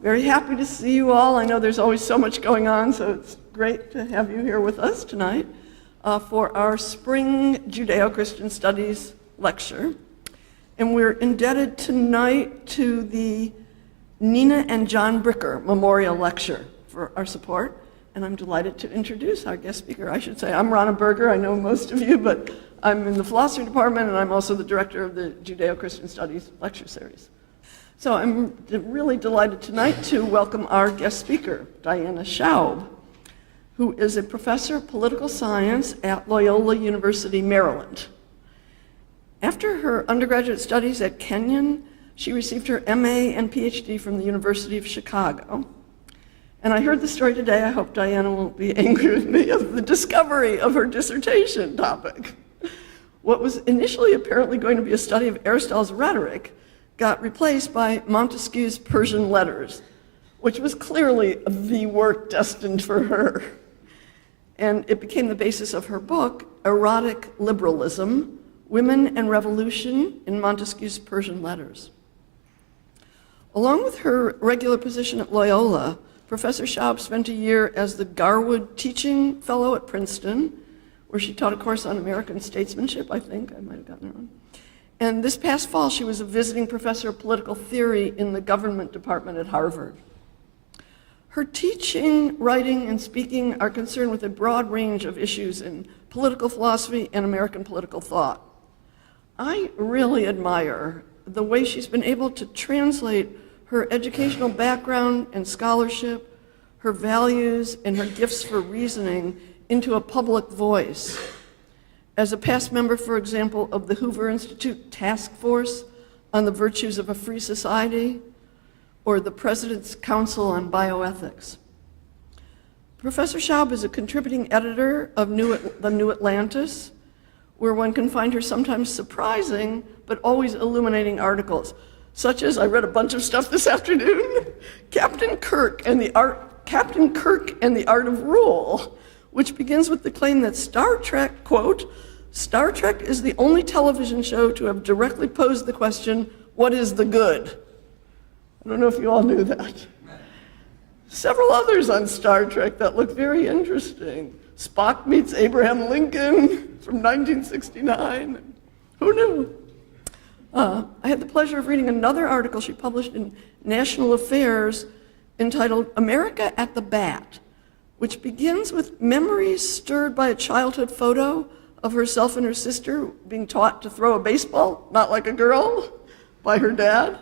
Very happy to see you all. I know there's always so much going on, so it's great to have you here with us tonight for our Spring Judeo-Christian Studies lecture. And we're indebted tonight to the Nina and John Bricker Memorial Lecture for our support. And I'm delighted to introduce our guest speaker. I should say I'm Ronna Berger. I know most of you, but I'm in the philosophy department, and I'm also the director of the Judeo-Christian Studies lecture series. So I'm really delighted tonight to welcome our guest speaker, Diana Schaub, who is a professor of political science at Loyola University Maryland. After her undergraduate studies at Kenyon, she received her MA and PhD from the University of Chicago. And I heard the story today, I hope Diana won't be angry with me, of the discovery of her dissertation topic. What was initially apparently going to be a study of Aristotle's rhetoric got replaced by Montesquieu's Persian Letters, which was clearly the work destined for her. And it became the basis of her book, Erotic Liberalism, Women and Revolution in Montesquieu's Persian Letters. Along with her regular position at Loyola, Professor Schaub spent a year as the Garwood Teaching Fellow at Princeton, where she taught a course on American statesmanship, I think. I might have gotten it wrong. And this past fall, she was a visiting professor of political theory in the government department at Harvard. Her teaching, writing, and speaking are concerned with a broad range of issues in political philosophy and American political thought. I really admire the way she's been able to translate her educational background and scholarship, her values, and her gifts for reasoning into a public voice. As a past member, for example, of the Hoover Institute Task Force on the Virtues of a Free Society, or the President's Council on Bioethics. Professor Schaub is a contributing editor of the New Atlantis, where one can find her sometimes surprising, but always illuminating articles, such as, I read a bunch of stuff this afternoon, Captain Kirk and the Art of Rule, which begins with the claim that Star Trek, quote, Star Trek is the only television show to have directly posed the question, what is the good? I don't know if you all knew that. Several others on Star Trek that look very interesting. Spock meets Abraham Lincoln from 1969. Who knew? I had the pleasure of reading another article she published in National Affairs entitled America at the Bat, which begins with memories stirred by a childhood photo of herself and her sister being taught to throw a baseball, not like a girl, by her dad.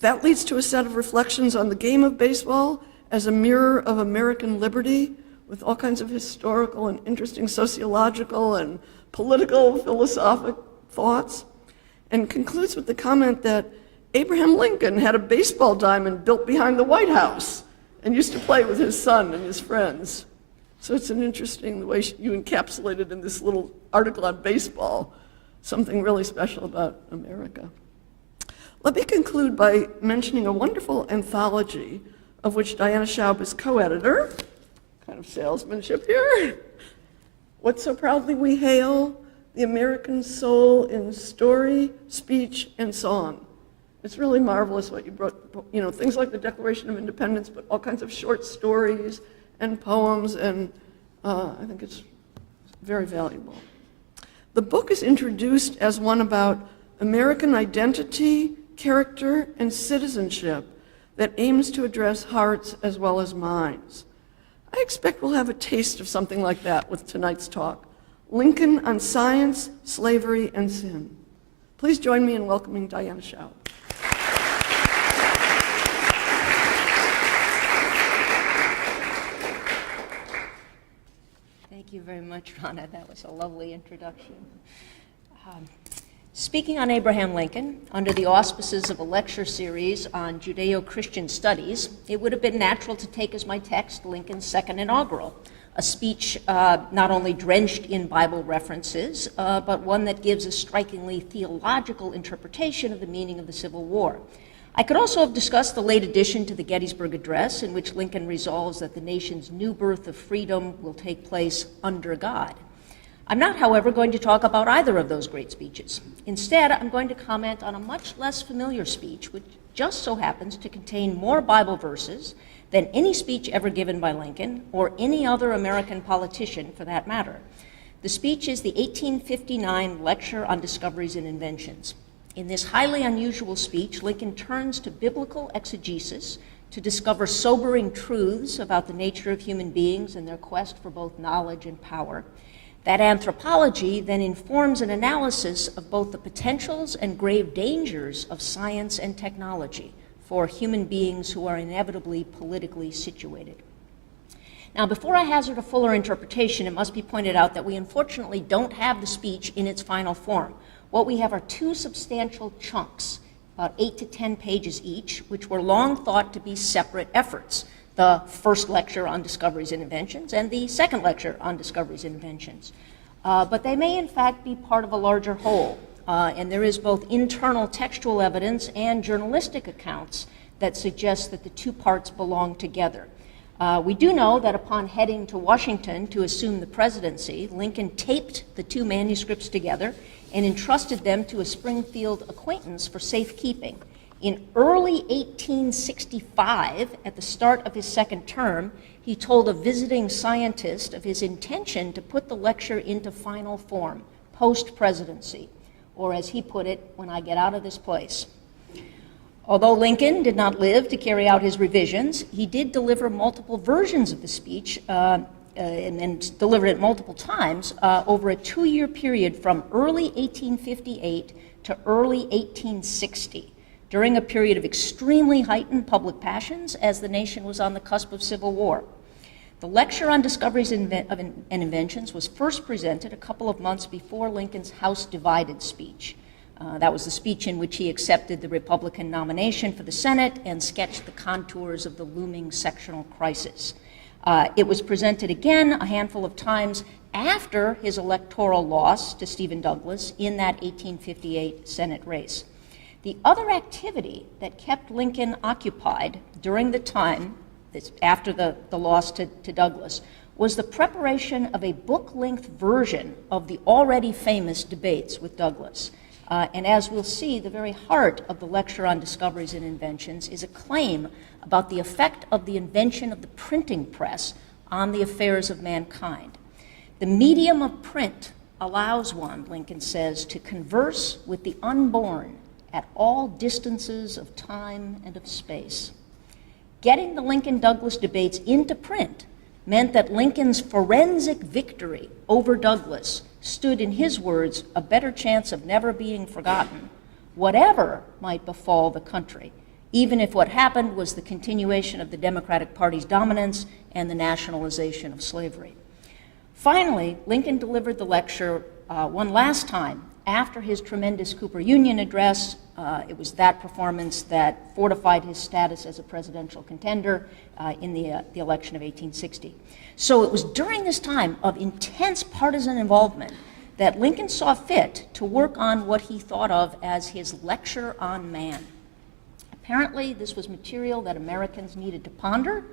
That leads to a set of reflections on the game of baseball as a mirror of American liberty, with all kinds of historical and interesting sociological and political philosophic thoughts, and concludes with the comment that Abraham Lincoln had a baseball diamond built behind the White House and used to play with his son and his friends. So it's an interesting the way you encapsulated in this little article on baseball, something really special about America. Let me conclude by mentioning a wonderful anthology of which Diana Schaub is co-editor, kind of salesmanship here. What So Proudly We Hail, the American Soul in Story, Speech, and Song. It's really marvelous what you brought, things like the Declaration of Independence, but all kinds of short stories and poems, and I think it's very valuable. The book is introduced as one about American identity, character, and citizenship that aims to address hearts as well as minds. I expect we'll have a taste of something like that with tonight's talk, Lincoln on Science, Slavery, and Sin. Please join me in welcoming Diana Schaub. Thank you very much, Ronna. That was a lovely introduction. Speaking on Abraham Lincoln, under the auspices of a lecture series on Judeo-Christian studies, it would have been natural to take as my text Lincoln's second inaugural, a speech not only drenched in Bible references, but one that gives a strikingly theological interpretation of the meaning of the Civil War. I could also have discussed the late addition to the Gettysburg Address, in which Lincoln resolves that the nation's new birth of freedom will take place under God. I'm not, however, going to talk about either of those great speeches. Instead, I'm going to comment on a much less familiar speech, which just so happens to contain more Bible verses than any speech ever given by Lincoln or any other American politician for that matter. The speech is the 1859 Lecture on Discoveries and Inventions. In this highly unusual speech, Lincoln turns to biblical exegesis to discover sobering truths about the nature of human beings and their quest for both knowledge and power. That anthropology then informs an analysis of both the potentials and grave dangers of science and technology for human beings who are inevitably politically situated. Now, before I hazard a fuller interpretation, it must be pointed out that we unfortunately don't have the speech in its final form. What we have are two substantial chunks, about 8 to 10 pages each, which were long thought to be separate efforts. The first lecture on discoveries and inventions and the second lecture on discoveries and inventions. But they may in fact be part of a larger whole. And there is both internal textual evidence and journalistic accounts that suggest that the two parts belong together. We do know that upon heading to Washington to assume the presidency, Lincoln taped the two manuscripts together and entrusted them to a Springfield acquaintance for safekeeping. In early 1865, at the start of his second term, he told a visiting scientist of his intention to put the lecture into final form, post-presidency, or as he put it, when I get out of this place. Although Lincoln did not live to carry out his revisions, he did deliver multiple versions of the speech and delivered it multiple times over a 2-year period from early 1858 to early 1860, during a period of extremely heightened public passions as the nation was on the cusp of civil war. The lecture on discoveries and inventions was first presented a couple of months before Lincoln's House Divided speech. That was the speech in which he accepted the Republican nomination for the Senate and sketched the contours of the looming sectional crisis. It was presented again a handful of times after his electoral loss to Stephen Douglas in that 1858 Senate race. The other activity that kept Lincoln occupied during the time after the loss to Douglas was the preparation of a book-length version of the already famous debates with Douglas. And as we'll see, the very heart of the lecture on discoveries and inventions is a claim about the effect of the invention of the printing press on the affairs of mankind. The medium of print allows one, Lincoln says, to converse with the unborn at all distances of time and of space. Getting the Lincoln-Douglas debates into print meant that Lincoln's forensic victory over Douglas stood, in his words, a better chance of never being forgotten, whatever might befall the country, even if what happened was the continuation of the Democratic Party's dominance and the nationalization of slavery. Finally, Lincoln delivered the lecture one last time after his tremendous Cooper Union address. It was that performance that fortified his status as a presidential contender in the election of 1860. So it was during this time of intense partisan involvement that Lincoln saw fit to work on what he thought of as his lecture on man. Apparently, this was material that Americans needed to ponder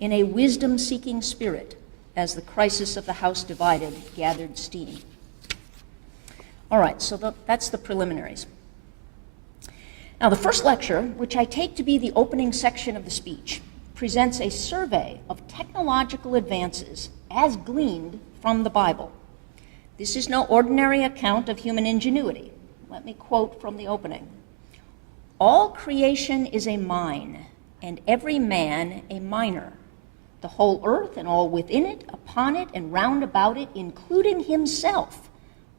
in a wisdom-seeking spirit as the crisis of the House Divided gathered steam. All right, so that's the preliminaries. Now, the first lecture, which I take to be the opening section of the speech, presents a survey of technological advances as gleaned from the Bible. This is no ordinary account of human ingenuity. Let me quote from the opening. "All creation is a mine, and every man a miner. The whole earth and all within it, upon it, and round about it, including himself,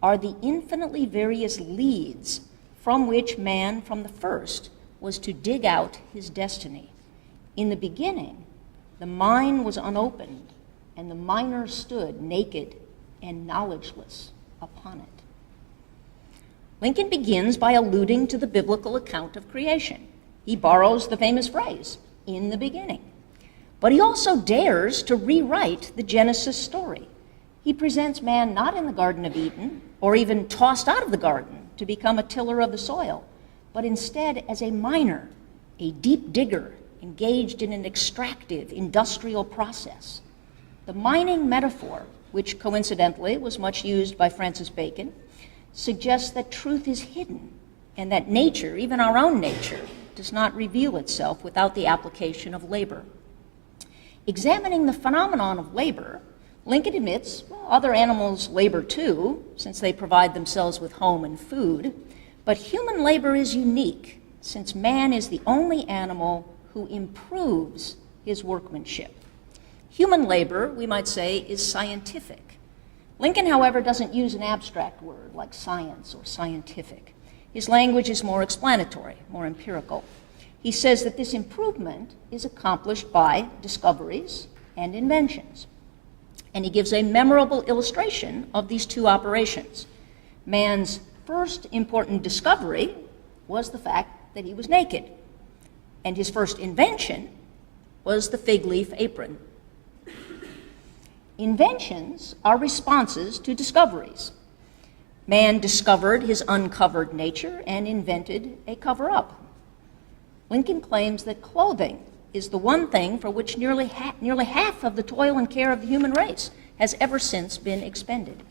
are the infinitely various leads from which man from the first was to dig out his destiny. In the beginning, the mine was unopened, and the miner stood naked and knowledgeless upon it." Lincoln begins by alluding to the biblical account of creation. He borrows the famous phrase, "in the beginning." But he also dares to rewrite the Genesis story. He presents man not in the Garden of Eden, or even tossed out of the garden to become a tiller of the soil, but instead as a miner, a deep digger engaged in an extractive industrial process. The mining metaphor, which coincidentally was much used by Francis Bacon, suggests that truth is hidden and that nature, even our own nature, does not reveal itself without the application of labor. Examining the phenomenon of labor, Lincoln admits, well, other animals labor too, since they provide themselves with home and food, but human labor is unique, since man is the only animal who improves his workmanship. Human labor, we might say, is scientific. Lincoln, however, doesn't use an abstract word like science or scientific. His language is more explanatory, more empirical. He says that this improvement is accomplished by discoveries and inventions. And he gives a memorable illustration of these two operations. Man's first important discovery was the fact that he was naked, and his first invention was the fig leaf apron. Inventions are responses to discoveries. Man discovered his uncovered nature and invented a cover-up. Lincoln claims that clothing is the one thing for which nearly half of the toil and care of the human race has ever since been expended.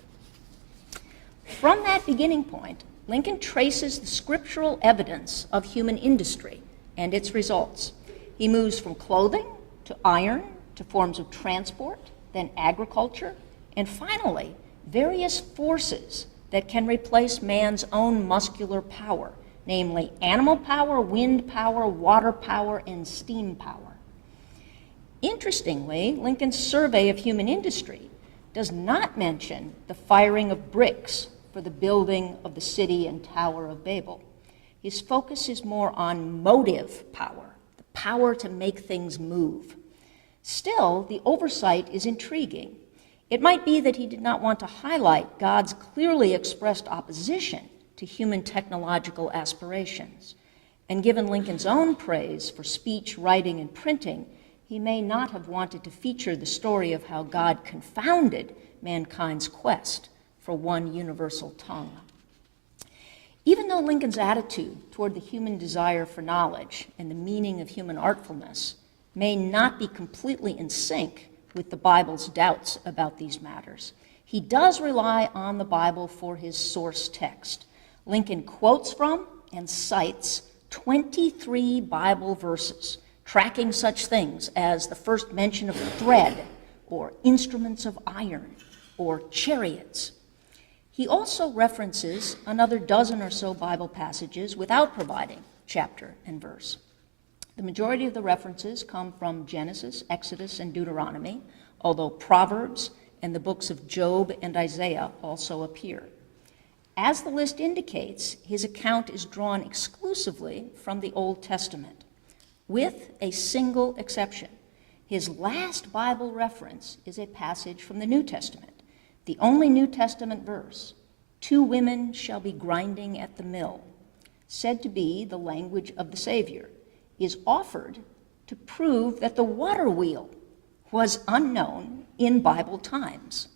From that beginning point, Lincoln traces the scriptural evidence of human industry and its results. He moves from clothing to iron to forms of transport, then agriculture, and finally, various forces that can replace man's own muscular power, namely animal power, wind power, water power, and steam power. Interestingly, Lincoln's survey of human industry does not mention the firing of bricks for the building of the city and Tower of Babel. His focus is more on motive power, the power to make things move. Still, the oversight is intriguing. It might be that he did not want to highlight God's clearly expressed opposition to human technological aspirations. And given Lincoln's own praise for speech, writing, and printing, he may not have wanted to feature the story of how God confounded mankind's quest for one universal tongue. Even though Lincoln's attitude toward the human desire for knowledge and the meaning of human artfulness may not be completely in sync with the Bible's doubts about these matters, he does rely on the Bible for his source text. Lincoln quotes from and cites 23 Bible verses, tracking such things as the first mention of thread, or instruments of iron, or chariots. He also references another dozen or so Bible passages without providing chapter and verse. The majority of the references come from Genesis, Exodus, and Deuteronomy, although Proverbs and the books of Job and Isaiah also appear. As the list indicates, his account is drawn exclusively from the Old Testament, with a single exception. His last Bible reference is a passage from the New Testament. The only New Testament verse, 2 women shall be grinding at the mill, said to be the language of the Savior, is offered to prove that the water wheel was unknown in Bible times.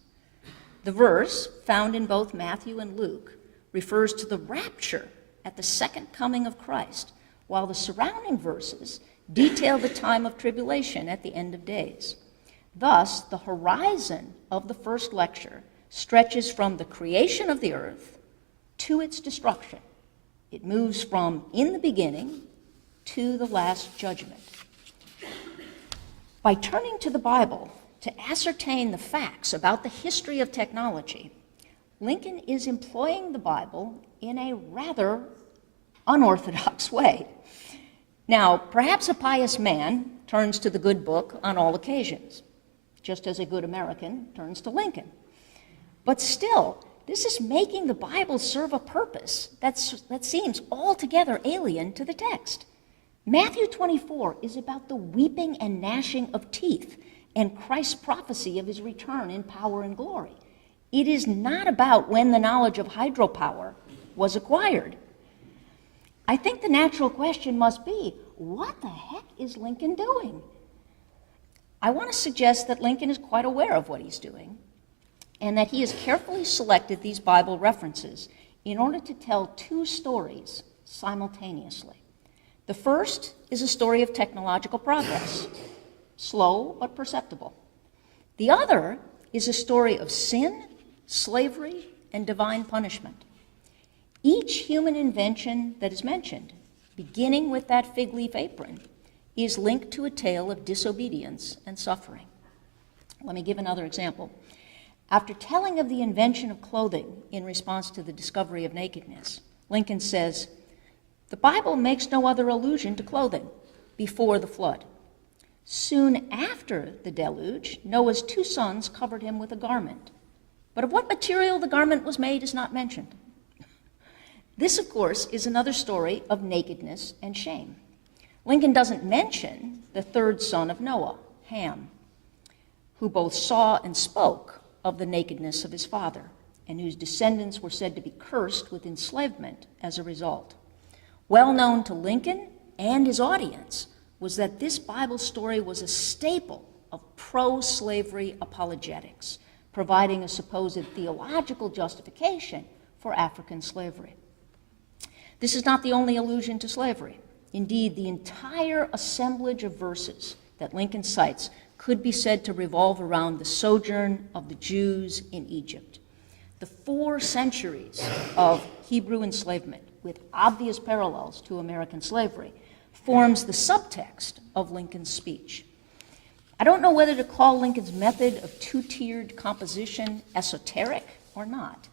The verse, found in both Matthew and Luke, refers to the rapture at the second coming of Christ, while the surrounding verses detail the time of tribulation at the end of days. Thus, the horizon of the first lecture stretches from the creation of the earth to its destruction. It moves from in the beginning to the last judgment. By turning to the Bible to ascertain the facts about the history of technology, Lincoln is employing the Bible in a rather unorthodox way. Now, perhaps a pious man turns to the good book on all occasions, just as a good American turns to Lincoln. But still, this is making the Bible serve a purpose that seems altogether alien to the text. Matthew 24 is about the weeping and gnashing of teeth and Christ's prophecy of his return in power and glory. It is not about when the knowledge of hydropower was acquired. I think the natural question must be, what the heck is Lincoln doing? I want to suggest that Lincoln is quite aware of what he's doing, and that he has carefully selected these Bible references in order to tell 2 stories simultaneously. The first is a story of technological progress, slow but perceptible. The other is a story of sin, slavery, and divine punishment. Each human invention that is mentioned, beginning with that fig leaf apron, is linked to a tale of disobedience and suffering. Let me give another example. After telling of the invention of clothing in response to the discovery of nakedness, Lincoln says, "The Bible makes no other allusion to clothing before the flood. Soon after the deluge, Noah's 2 sons covered him with a garment. But of what material the garment was made is not mentioned." This, of course, is another story of nakedness and shame. Lincoln doesn't mention the 3rd son of Noah, Ham, who both saw and spoke of the nakedness of his father, and whose descendants were said to be cursed with enslavement as a result. Well known to Lincoln and his audience was that this Bible story was a staple of pro-slavery apologetics, providing a supposed theological justification for African slavery. This is not the only allusion to slavery. Indeed, the entire assemblage of verses that Lincoln cites could be said to revolve around the sojourn of the Jews in Egypt. The 4 centuries of Hebrew enslavement, with obvious parallels to American slavery, forms the subtext of Lincoln's speech. I don't know whether to call Lincoln's method of 2-tiered composition esoteric or not.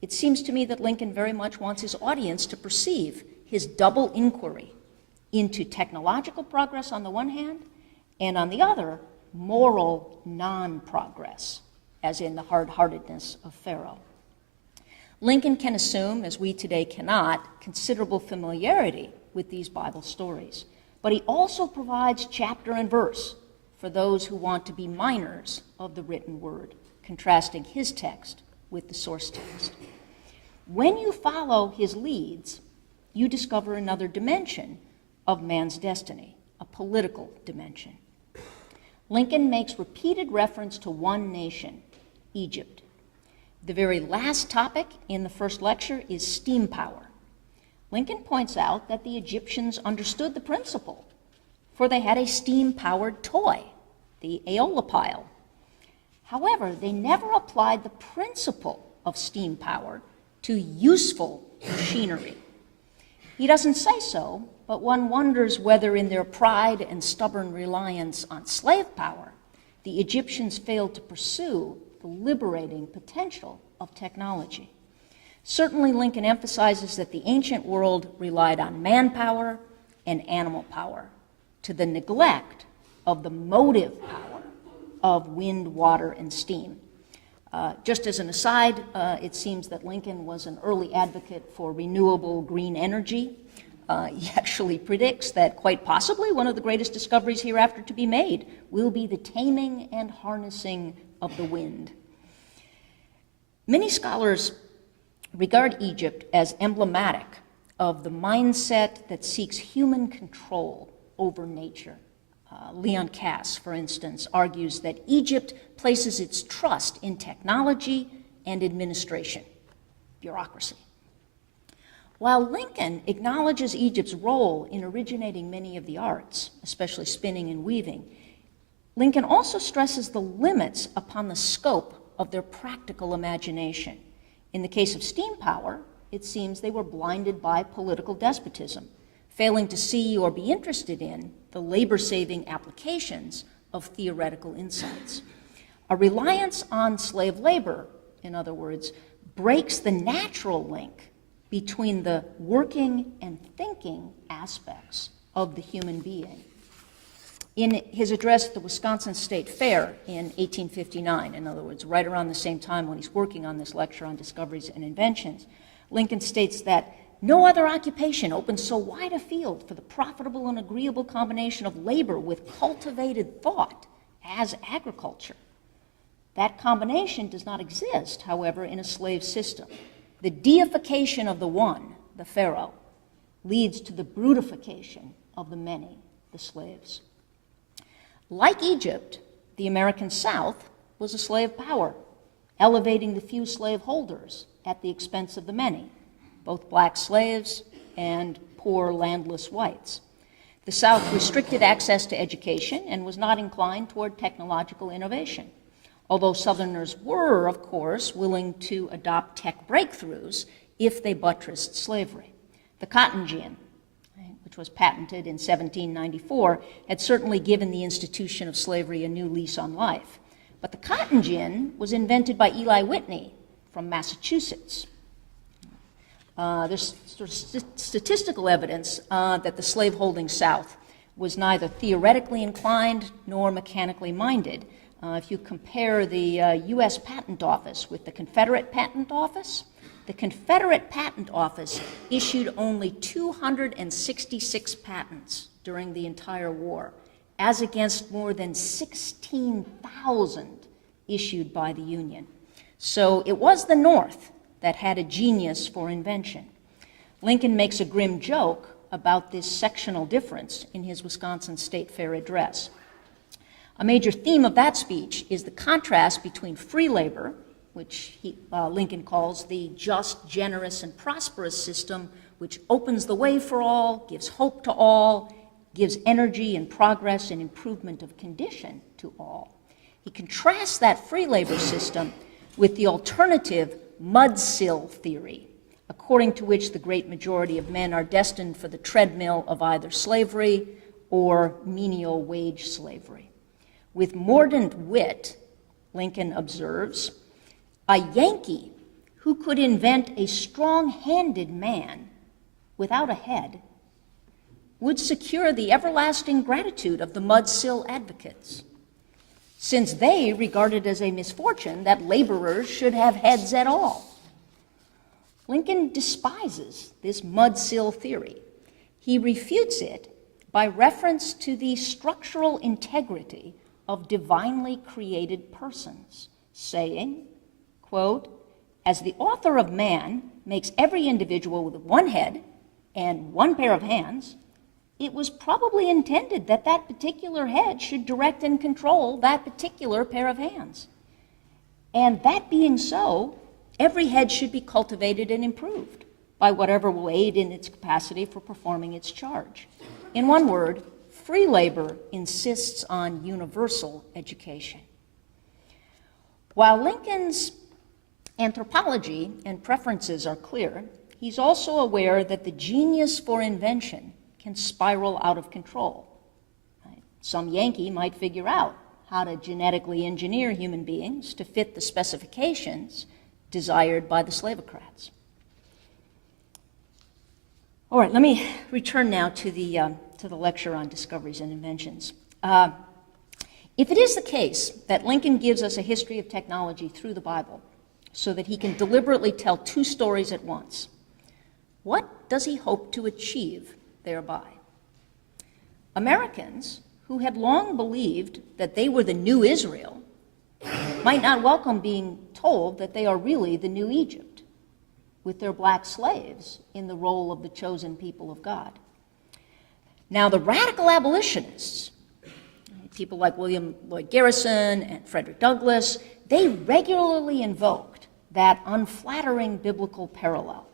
It seems to me that Lincoln very much wants his audience to perceive his double inquiry into technological progress on the one hand, and on the other, moral non-progress, as in the hard-heartedness of Pharaoh. Lincoln can assume, as we today cannot, considerable familiarity with these Bible stories, but he also provides chapter and verse for those who want to be miners of the written word, contrasting his text with the source text. When you follow his leads, you discover another dimension of man's destiny, a political dimension. Lincoln makes repeated reference to one nation, Egypt. The very last topic in the first lecture is steam power. Lincoln points out that the Egyptians understood the principle, for they had a steam-powered toy, the aeolipile. However, they never applied the principle of steam power to useful machinery. He doesn't say so, but one wonders whether in their pride and stubborn reliance on slave power, the Egyptians failed to pursue the liberating potential of technology. Certainly, Lincoln emphasizes that the ancient world relied on manpower and animal power to the neglect of the motive power of wind, water, and steam. Just as an aside, it seems that Lincoln was an early advocate for renewable green energy. He actually predicts that quite possibly one of the greatest discoveries hereafter to be made will be the taming and harnessing of the wind. Many scholars regard Egypt as emblematic of the mindset that seeks human control over nature. Leon Cass, for instance, argues that Egypt places its trust in technology and administration, bureaucracy. While Lincoln acknowledges Egypt's role in originating many of the arts, especially spinning and weaving, Lincoln also stresses the limits upon the scope of their practical imagination. In the case of steam power, it seems they were blinded by political despotism, failing to see or be interested in the labor-saving applications of theoretical insights. A reliance on slave labor, in other words, breaks the natural link between the working and thinking aspects of the human being. In his address at the Wisconsin State Fair in 1859, in other words, right around the same time when he's working on this lecture on discoveries and inventions, Lincoln states that no other occupation opens so wide a field for the profitable and agreeable combination of labor with cultivated thought as agriculture. That combination does not exist, however, in a slave system. The deification of the one, the pharaoh, leads to the brutification of the many, the slaves. Like Egypt, the American South was a slave power, elevating the few slaveholders at the expense of the many, both black slaves and poor landless whites. The South restricted access to education and was not inclined toward technological innovation. Although Southerners were, of course, willing to adopt tech breakthroughs, if they buttressed slavery. The cotton gin, which was patented in 1794, had certainly given the institution of slavery a new lease on life. But the cotton gin was invented by Eli Whitney from Massachusetts. There's sort of statistical evidence that the slaveholding South was neither theoretically inclined nor mechanically minded. If you compare the U.S. Patent Office with the Confederate Patent Office, the Confederate Patent Office issued only 266 patents during the entire war, as against more than 16,000 issued by the Union. So it was the North that had a genius for invention. Lincoln makes a grim joke about this sectional difference in his Wisconsin State Fair address. A major theme of that speech is the contrast between free labor, which Lincoln calls the just, generous, and prosperous system, which opens the way for all, gives hope to all, gives energy and progress and improvement of condition to all. He contrasts that free labor system with the alternative mudsill theory, according to which the great majority of men are destined for the treadmill of either slavery or menial wage slavery. With mordant wit, Lincoln observes, a Yankee who could invent a strong-handed man without a head would secure the everlasting gratitude of the mudsill advocates, since they regarded as a misfortune that laborers should have heads at all. Lincoln despises this mudsill theory. He refutes it by reference to the structural integrity of divinely created persons, saying, quote, as the author of man makes every individual with one head and one pair of hands, it was probably intended that that particular head should direct and control that particular pair of hands. And that being so, every head should be cultivated and improved by whatever will aid in its capacity for performing its charge. In one word, free labor insists on universal education. While Lincoln's anthropology and preferences are clear, he's also aware that the genius for invention can spiral out of control. Right? Some Yankee might figure out how to genetically engineer human beings to fit the specifications desired by the slavocrats. All right, let me return now to the lecture on discoveries and inventions. If it is the case that Lincoln gives us a history of technology through the Bible so that he can deliberately tell two stories at once, what does he hope to achieve thereby? Americans who had long believed that they were the new Israel might not welcome being told that they are really the new Egypt, with their black slaves in the role of the chosen people of God. Now, the radical abolitionists, people like William Lloyd Garrison and Frederick Douglass, they regularly invoked that unflattering biblical parallel.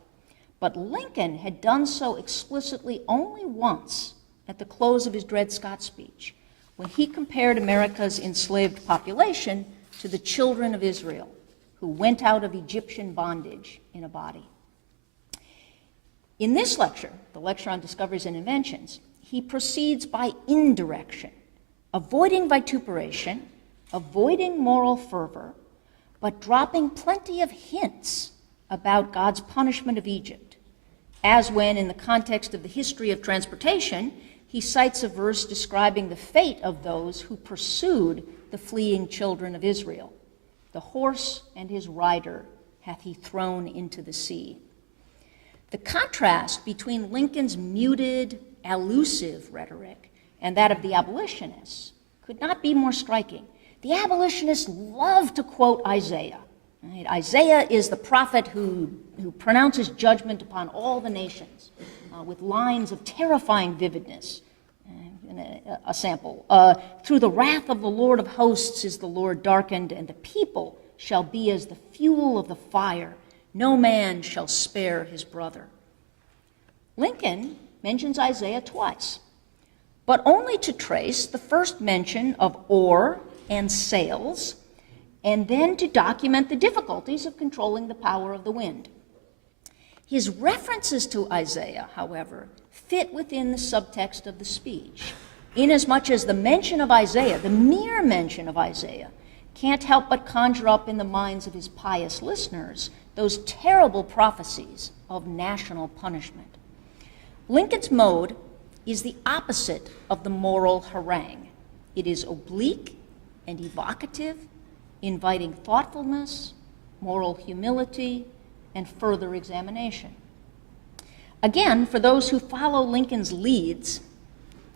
But Lincoln had done so explicitly only once at the close of his Dred Scott speech, when he compared America's enslaved population to the children of Israel, who went out of Egyptian bondage in a body. In this lecture, the lecture on discoveries and inventions, he proceeds by indirection, avoiding vituperation, avoiding moral fervor, but dropping plenty of hints about God's punishment of Egypt, as when, in the context of the history of transportation, he cites a verse describing the fate of those who pursued the fleeing children of Israel. The horse and his rider hath he thrown into the sea. The contrast between Lincoln's muted, allusive rhetoric and that of the abolitionists could not be more striking. The abolitionists love to quote Isaiah. Right? Isaiah is the prophet who pronounces judgment upon all the nations with lines of terrifying vividness. A sample. Through the wrath of the Lord of hosts is the Lord darkened, and the people shall be as the fuel of the fire. No man shall spare his brother. Lincoln mentions Isaiah twice, but only to trace the first mention of ore and sails, and then to document the difficulties of controlling the power of the wind. His references to Isaiah, however, fit within the subtext of the speech, inasmuch as the mention of Isaiah, the mere mention of Isaiah, can't help but conjure up in the minds of his pious listeners those terrible prophecies of national punishment. Lincoln's mode is the opposite of the moral harangue. It is oblique and evocative, inviting thoughtfulness, moral humility, and further examination. Again, for those who follow Lincoln's leads,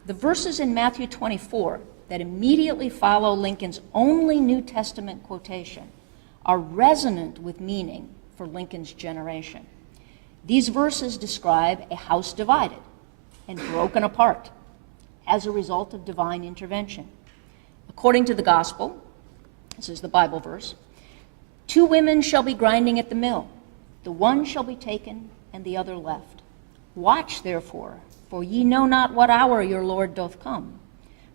the verses in Matthew 24 that immediately follow Lincoln's only New Testament quotation are resonant with meaning for Lincoln's generation. These verses describe a house divided and broken apart as a result of divine intervention. According to the gospel, this is the Bible verse, 2 women shall be grinding at the mill, the one shall be taken and the other left. Watch therefore, for ye know not what hour your Lord doth come.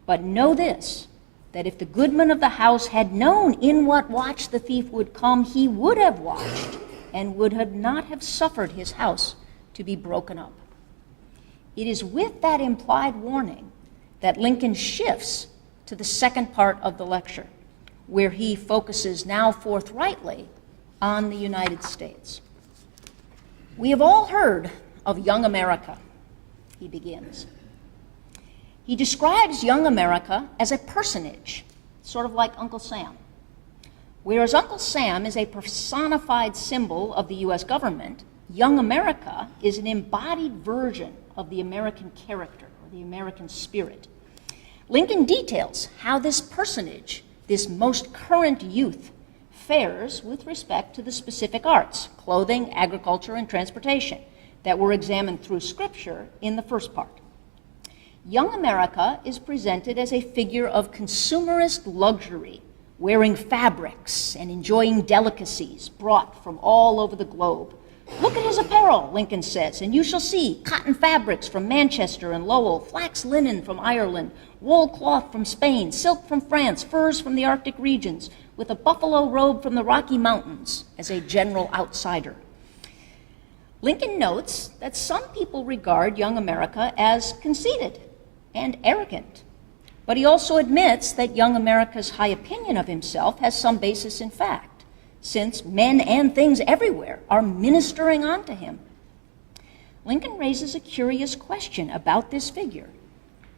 But know this, that if the goodman of the house had known in what watch the thief would come, he would have watched and would have not have suffered his house to be broken up. It is with that implied warning that Lincoln shifts to the second part of the lecture, where he focuses now forthrightly on the United States. We have all heard of young America, he begins. He describes young America as a personage, sort of like Uncle Sam. Whereas Uncle Sam is a personified symbol of the U.S. government, young America is an embodied version of the American character or the American spirit. Lincoln details how this personage, this most current youth, fares with respect to the specific arts, clothing, agriculture, and transportation, that were examined through Scripture in the first part. Young America is presented as a figure of consumerist luxury, wearing fabrics and enjoying delicacies brought from all over the globe. Look at his apparel, Lincoln says, and you shall see cotton fabrics from Manchester and Lowell, flax linen from Ireland, wool cloth from Spain, silk from France, furs from the Arctic regions, with a buffalo robe from the Rocky Mountains as a general outsider. Lincoln notes that some people regard young America as conceited and arrogant, but he also admits that young America's high opinion of himself has some basis in fact, since men and things everywhere are ministering unto him. Lincoln raises a curious question about this figure.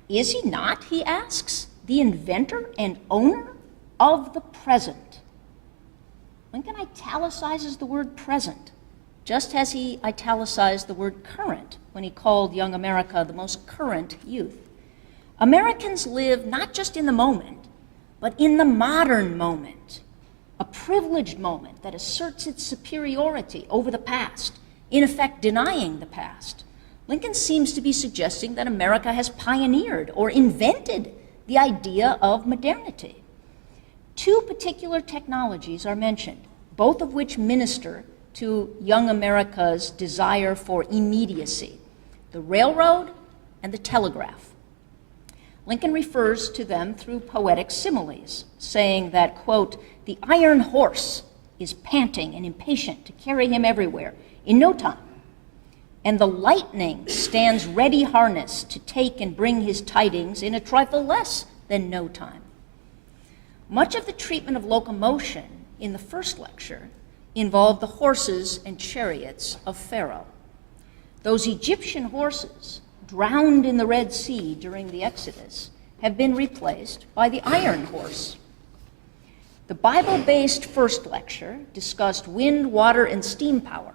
Is he not, he asks, the inventor and owner of the present? Lincoln italicizes the word present, just as he italicized the word current when he called young America the most current youth. Americans live not just in the moment, but in the modern moment, a privileged moment that asserts its superiority over the past, in effect denying the past. Lincoln seems to be suggesting that America has pioneered or invented the idea of modernity. 2 particular technologies are mentioned, both of which minister to young America's desire for immediacy, the railroad and the telegraph. Lincoln refers to them through poetic similes, saying that, quote, the iron horse is panting and impatient to carry him everywhere in no time, and the lightning stands ready harnessed to take and bring his tidings in a trifle less than no time. Much of the treatment of locomotion in the first lecture involved the horses and chariots of Pharaoh. Those Egyptian horses, drowned in the Red Sea during the Exodus, have been replaced by the iron horse. The Bible-based first lecture discussed wind, water, and steam power,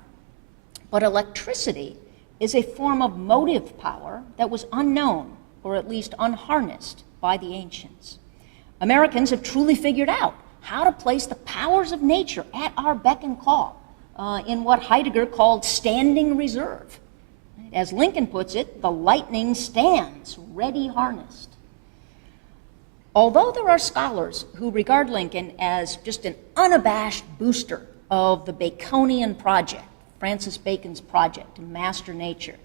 but electricity is a form of motive power that was unknown, or at least unharnessed, by the ancients. Americans have truly figured out how to place the powers of nature at our beck and call in what Heidegger called standing reserve. As Lincoln puts it, the lightning stands ready harnessed. Although there are scholars who regard Lincoln as just an unabashed booster of the Baconian project, Francis Bacon's project to master nature,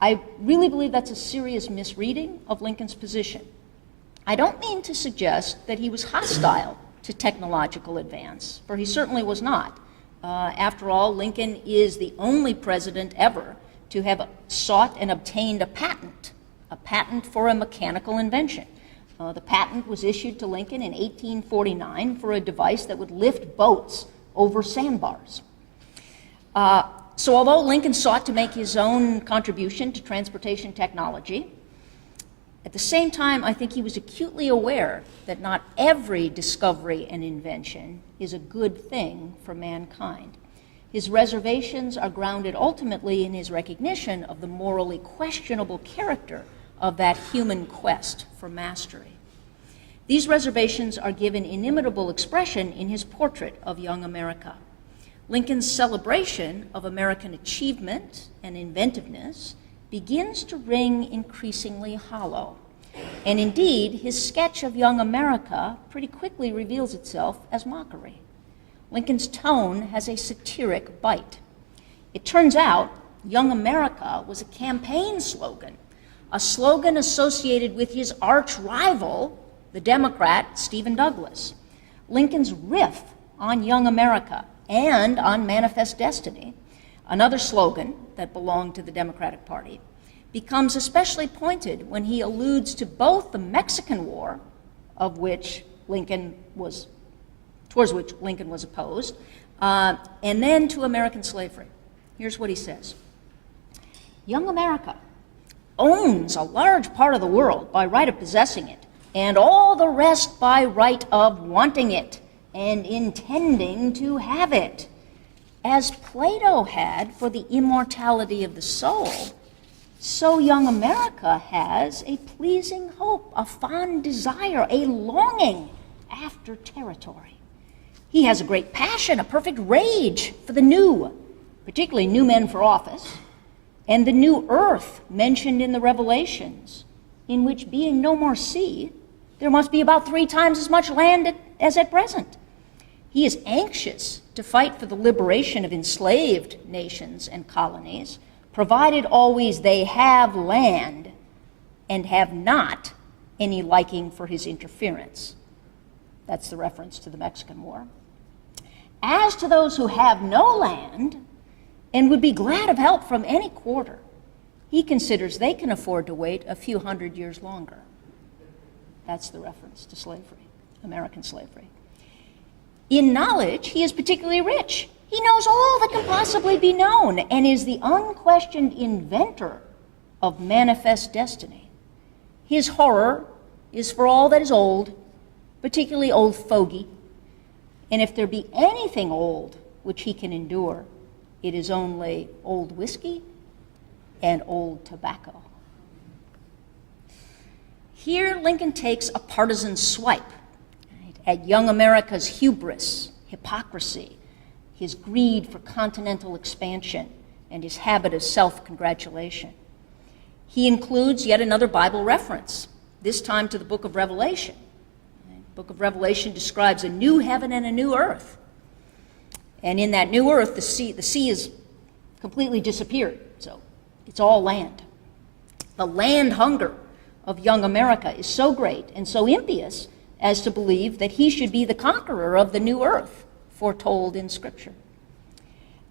I really believe that's a serious misreading of Lincoln's position. I don't mean to suggest that he was hostile to technological advance, for he certainly was not, After all, Lincoln is the only president ever to have sought and obtained a patent for a mechanical invention. The patent was issued to Lincoln in 1849 for a device that would lift boats over sandbars. So although Lincoln sought to make his own contribution to transportation technology, at the same time, I think he was acutely aware that not every discovery and invention is a good thing for mankind. His reservations are grounded ultimately in his recognition of the morally questionable character of that human quest for mastery. These reservations are given inimitable expression in his portrait of young America. Lincoln's celebration of American achievement and inventiveness begins to ring increasingly hollow. And indeed, his sketch of young America pretty quickly reveals itself as mockery. Lincoln's tone has a satiric bite. It turns out Young America was a campaign slogan, a slogan associated with his arch rival, the Democrat Stephen Douglas. Lincoln's riff on Young America and on Manifest Destiny, another slogan that belonged to the Democratic Party, becomes especially pointed when he alludes to both the Mexican War, towards which Lincoln was opposed, and then to American slavery. Here's what he says. Young America owns a large part of the world by right of possessing it, and all the rest by right of wanting it and intending to have it. As Plato had for the immortality of the soul, so young America has a pleasing hope, a fond desire, a longing after territory. He has a great passion, a perfect rage for the new, particularly new men for office, and the new earth mentioned in the Revelations, in which being no more sea, there must be about 3 times as much land as at present. He is anxious to fight for the liberation of enslaved nations and colonies, provided always they have land and have not any liking for his interference. That's the reference to the Mexican War. As to those who have no land and would be glad of help from any quarter, he considers they can afford to wait a few hundred years longer. That's the reference to slavery, American slavery. In knowledge, he is particularly rich. He knows all that can possibly be known and is the unquestioned inventor of manifest destiny. His horror is for all that is old, particularly old fogey, and if there be anything old which he can endure, it is only old whiskey and old tobacco. Here, Lincoln takes a partisan swipe at young America's hubris, hypocrisy, his greed for continental expansion, and his habit of self-congratulation. He includes yet another Bible reference, this time to the book of Revelation. The book of Revelation describes a new heaven and a new earth. And in that new earth, the sea has completely disappeared, so it's all land. The land hunger of young America is so great and so impious as to believe that he should be the conqueror of the new earth, foretold in Scripture.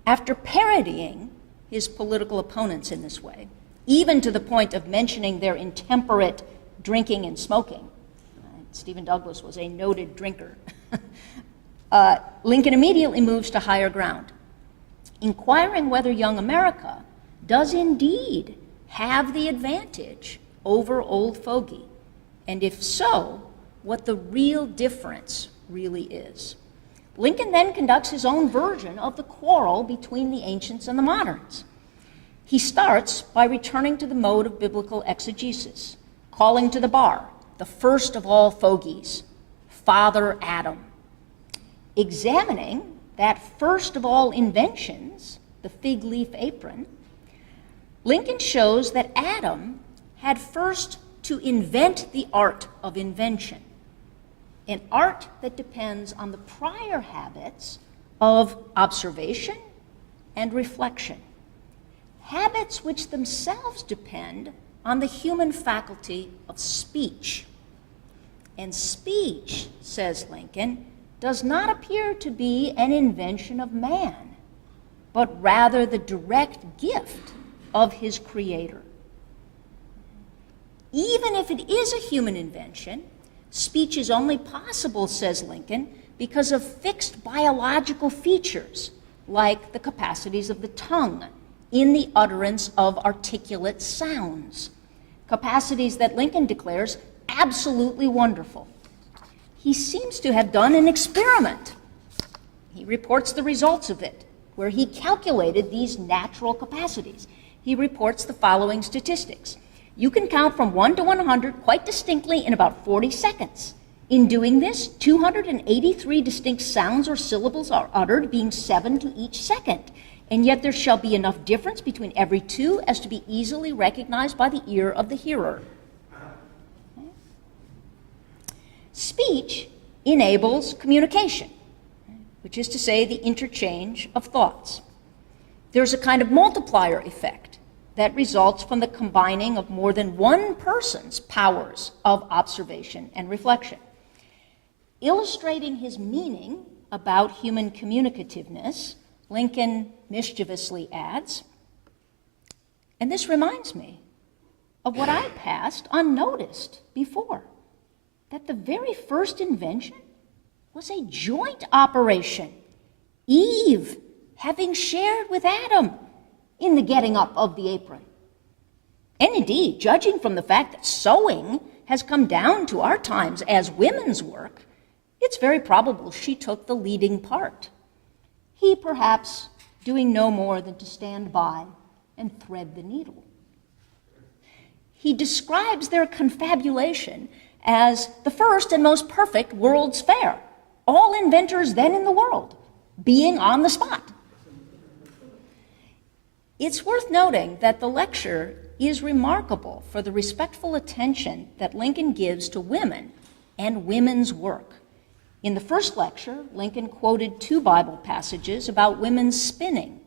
After parodying his political opponents in this way, even to the point of mentioning their intemperate drinking and smoking, Stephen Douglas was a noted drinker, Lincoln immediately moves to higher ground, inquiring whether young America does indeed have the advantage over old fogey, and if so, what the real difference really is. Lincoln then conducts his own version of the quarrel between the ancients and the moderns. He starts by returning to the mode of biblical exegesis, calling to the bar the first of all fogies, Father Adam. Examining that first of all inventions, the fig leaf apron, Lincoln shows that Adam had first to invent the art of invention, an art that depends on the prior habits of observation and reflection, habits which themselves depend on the human faculty of speech. And speech, says Lincoln, does not appear to be an invention of man, but rather the direct gift of his creator. Even if it is a human invention, speech is only possible, says Lincoln, because of fixed biological features, like the capacities of the tongue in the utterance of articulate sounds, capacities that Lincoln declares absolutely wonderful. He seems to have done an experiment. He reports the results of it, where he calculated these natural capacities. He reports the following statistics. You can count from 1 to 100 quite distinctly in about 40 seconds. In doing this, 283 distinct sounds or syllables are uttered, being 7 to each second. And yet there shall be enough difference between every two as to be easily recognized by the ear of the hearer. Okay. Speech enables communication, which is to say the interchange of thoughts. There's a kind of multiplier effect that results from the combining of more than one person's powers of observation and reflection. Illustrating his meaning about human communicativeness, Lincoln mischievously adds, and this reminds me of what I passed unnoticed before, that the very first invention was a joint operation, Eve having shared with Adam in the getting up of the apron. And indeed, judging from the fact that sewing has come down to our times as women's work, it's very probable she took the leading part. He perhaps doing no more than to stand by and thread the needle. He describes their confabulation as the first and most perfect World's Fair, all inventors then in the world being on the spot. It's worth noting that the lecture is remarkable for the respectful attention that Lincoln gives to women and women's work. In the first lecture, Lincoln quoted 2 Bible passages about women's spinning,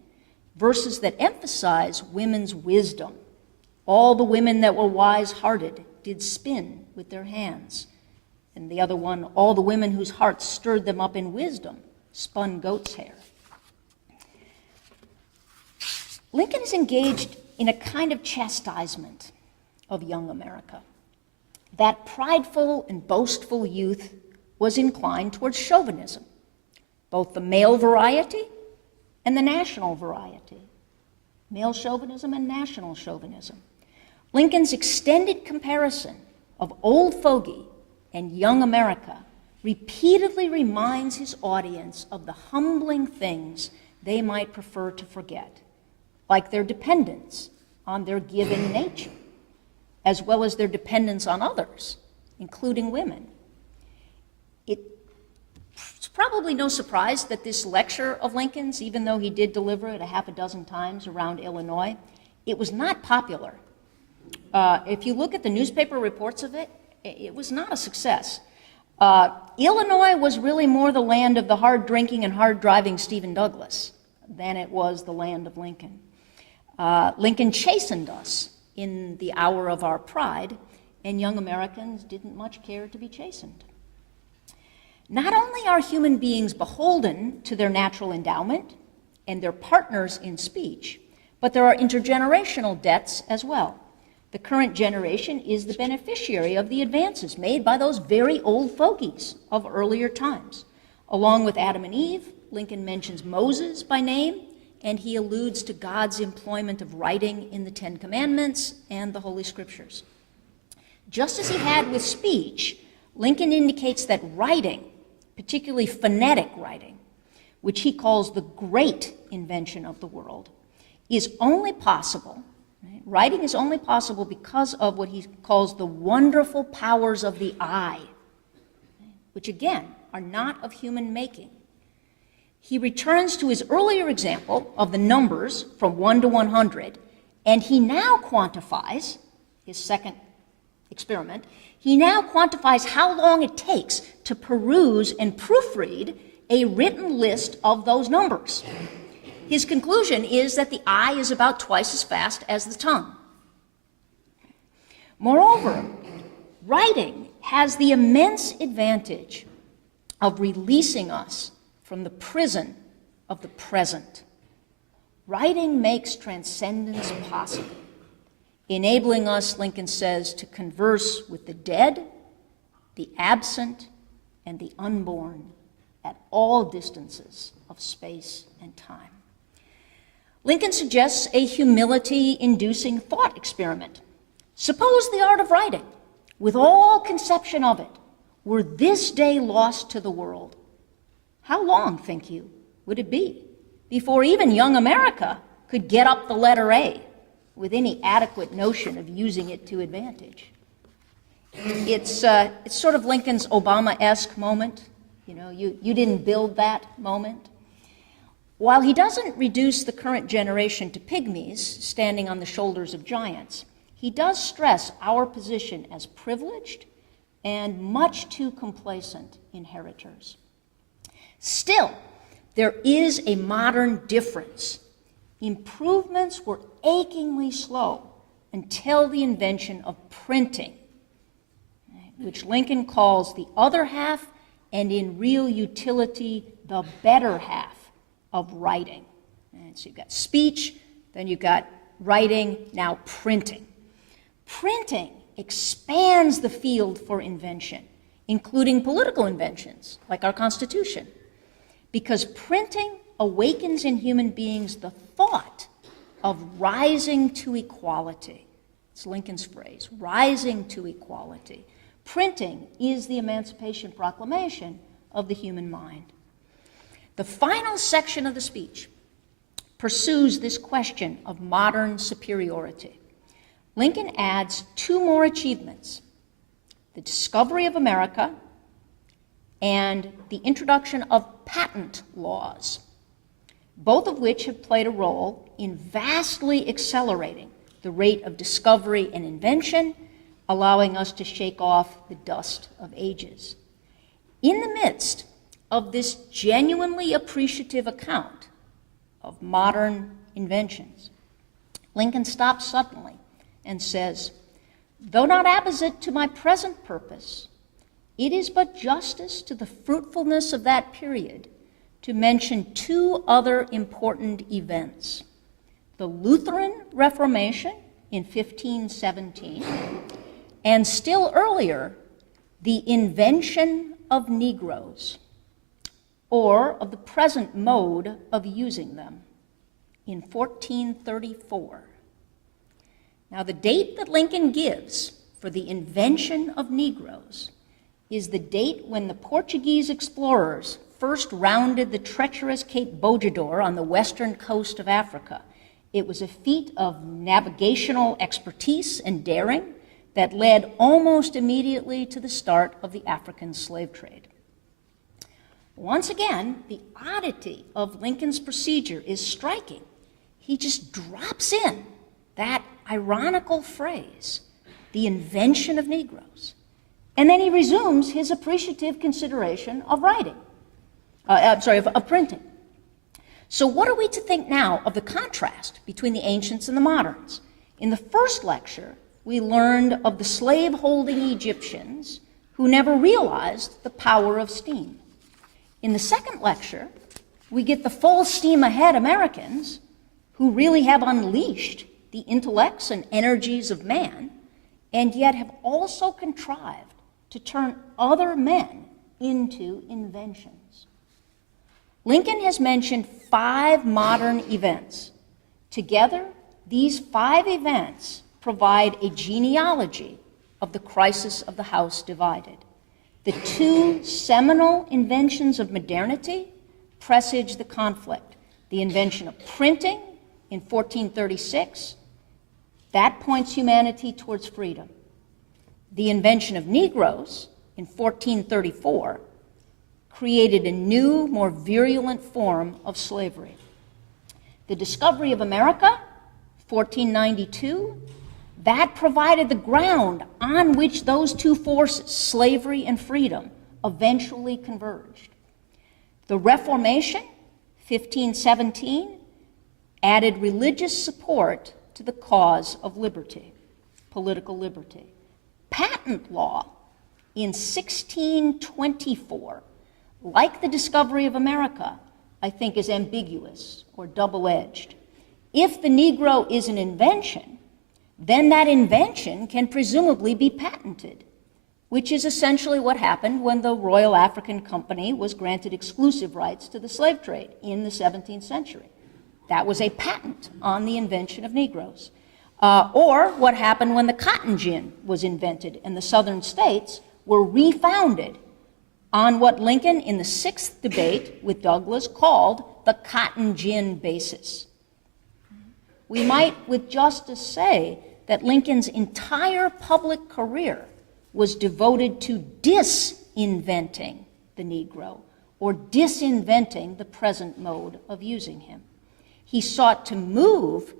verses that emphasize women's wisdom. All the women that were wise-hearted did spin with their hands. And the other one, all the women whose hearts stirred them up in wisdom spun goat's hair. Lincoln is engaged in a kind of chastisement of young America. That prideful and boastful youth was inclined towards chauvinism, both the male variety and the national variety, male chauvinism and national chauvinism. Lincoln's extended comparison of old fogey and young America repeatedly reminds his audience of the humbling things they might prefer to forget, like their dependence on their given nature, as well as their dependence on others, including women. It's probably no surprise that this lecture of Lincoln's, even though he did deliver it a half a dozen times around Illinois, it was not popular. If you look at the newspaper reports of it, it was not a success. Illinois was really more the land of the hard-drinking and hard-driving Stephen Douglas than it was the land of Lincoln. Lincoln chastened us in the hour of our pride, and young Americans didn't much care to be chastened. Not only are human beings beholden to their natural endowment and their partners in speech, but there are intergenerational debts as well. The current generation is the beneficiary of the advances made by those very old fogies of earlier times. Along with Adam and Eve, Lincoln mentions Moses by name, and he alludes to God's employment of writing in the Ten Commandments and the Holy Scriptures. Just as he had with speech, Lincoln indicates that writing, particularly phonetic writing, which he calls the great invention of the world, is only possible. Writing is only possible because of what he calls the wonderful powers of the eye, which again are not of human making. He returns to his earlier example of the numbers from 1 to 100, and he now quantifies, his second experiment, he now quantifies how long it takes to peruse and proofread a written list of those numbers. His conclusion is that the eye is about twice as fast as the tongue. Moreover, writing has the immense advantage of releasing us from the prison of the present. Writing makes transcendence possible, enabling us, Lincoln says, to converse with the dead, the absent, and the unborn at all distances of space and time. Lincoln suggests a humility-inducing thought experiment. Suppose the art of writing, with all conception of it, were this day lost to the world. How long, think you, would it be before even young America could get up the letter A with any adequate notion of using it to advantage? It's sort of Lincoln's Obama-esque moment. You know, you didn't build that moment. While he doesn't reduce the current generation to pygmies standing on the shoulders of giants, he does stress our position as privileged and much too complacent inheritors. Still, there is a modern difference. Improvements were achingly slow until the invention of printing, which Lincoln calls the other half, and in real utility, the better half of writing. And so you've got speech, then you've got writing, now printing. Printing expands the field for invention, including political inventions, like our Constitution, because printing awakens in human beings the thought of rising to equality. It's Lincoln's phrase, rising to equality. Printing is the Emancipation Proclamation of the human mind. The final section of the speech pursues this question of modern superiority. Lincoln adds two more achievements: the discovery of America and the introduction of patent laws, both of which have played a role in vastly accelerating the rate of discovery and invention, allowing us to shake off the dust of ages. In the midst of this genuinely appreciative account of modern inventions, Lincoln stops suddenly and says, "Though not apposite to my present purpose, it is but justice to the fruitfulness of that period to mention two other important events: the Lutheran Reformation in 1517, and still earlier, the invention of Negroes, or of the present mode of using them, in 1434. Now, the date that Lincoln gives for the invention of Negroes is the date when the Portuguese explorers first rounded the treacherous Cape Bojador on the western coast of Africa. It was a feat of navigational expertise and daring that led almost immediately to the start of the African slave trade. Once again, the oddity of Lincoln's procedure is striking. He just drops in that ironical phrase, the invention of Negroes, and then he resumes his appreciative consideration of of printing. So what are we to think now of the contrast between the ancients and the moderns? In the first lecture, we learned of the slave-holding Egyptians who never realized the power of steam. In the second lecture, we get the full steam ahead Americans who really have unleashed the intellects and energies of man, and yet have also contrived to turn other men into inventions. Lincoln has mentioned 5 modern events. Together, these 5 events provide a genealogy of the crisis of the house divided. The 2 seminal inventions of modernity presage the conflict: the invention of printing in 1436, that points humanity towards freedom. The invention of Negroes in 1434 created a new, more virulent form of slavery. The discovery of America, 1492, that provided the ground on which those 2 forces, slavery and freedom, eventually converged. The Reformation, 1517, added religious support to the cause of liberty, political liberty. Patent law in 1624 like the discovery of America, I think is ambiguous or double-edged. If the Negro is an invention, then that invention can presumably be patented, which is essentially what happened when the Royal African Company was granted exclusive rights to the slave trade in the 17th century. That was a patent on the invention of Negroes. Or what happened when the cotton gin was invented and the southern states were refounded on what Lincoln in the 6th debate with Douglas called the cotton gin basis. We might with justice say that Lincoln's entire public career was devoted to disinventing the Negro, or disinventing the present mode of using him. He sought to move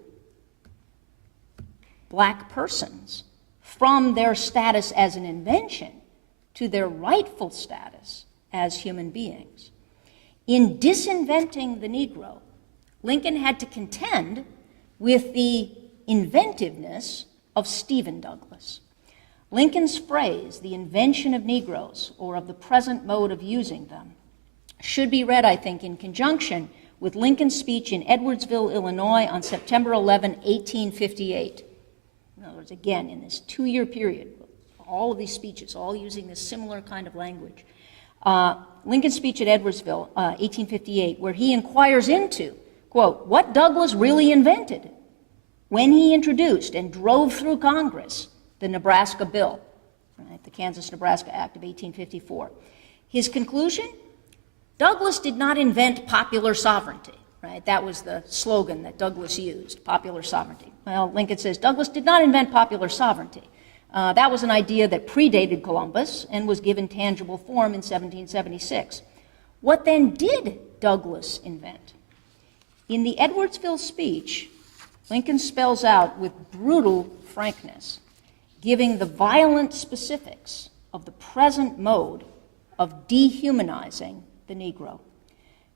black persons from their status as an invention to their rightful status as human beings. In disinventing the Negro, Lincoln had to contend with the inventiveness of Stephen Douglas. Lincoln's phrase, the invention of Negroes, or of the present mode of using them, should be read, I think, in conjunction with Lincoln's speech in Edwardsville, Illinois on September 11, 1858. In other words, again, in this 2-year period, all of these speeches, all using this similar kind of language. Lincoln's speech at Edwardsville, 1858, where he inquires into, quote, what Douglas really invented when he introduced and drove through Congress the Nebraska Bill, right, the Kansas-Nebraska Act of 1854. His conclusion? Douglas did not invent popular sovereignty, right? That was the slogan that Douglas used, popular sovereignty. Well, Lincoln says Douglas did not invent popular sovereignty. That was an idea that predated Columbus and was given tangible form in 1776. What then did Douglas invent? In the Edwardsville speech, Lincoln spells out with brutal frankness, giving the violent specifics of the present mode of dehumanizing the Negro.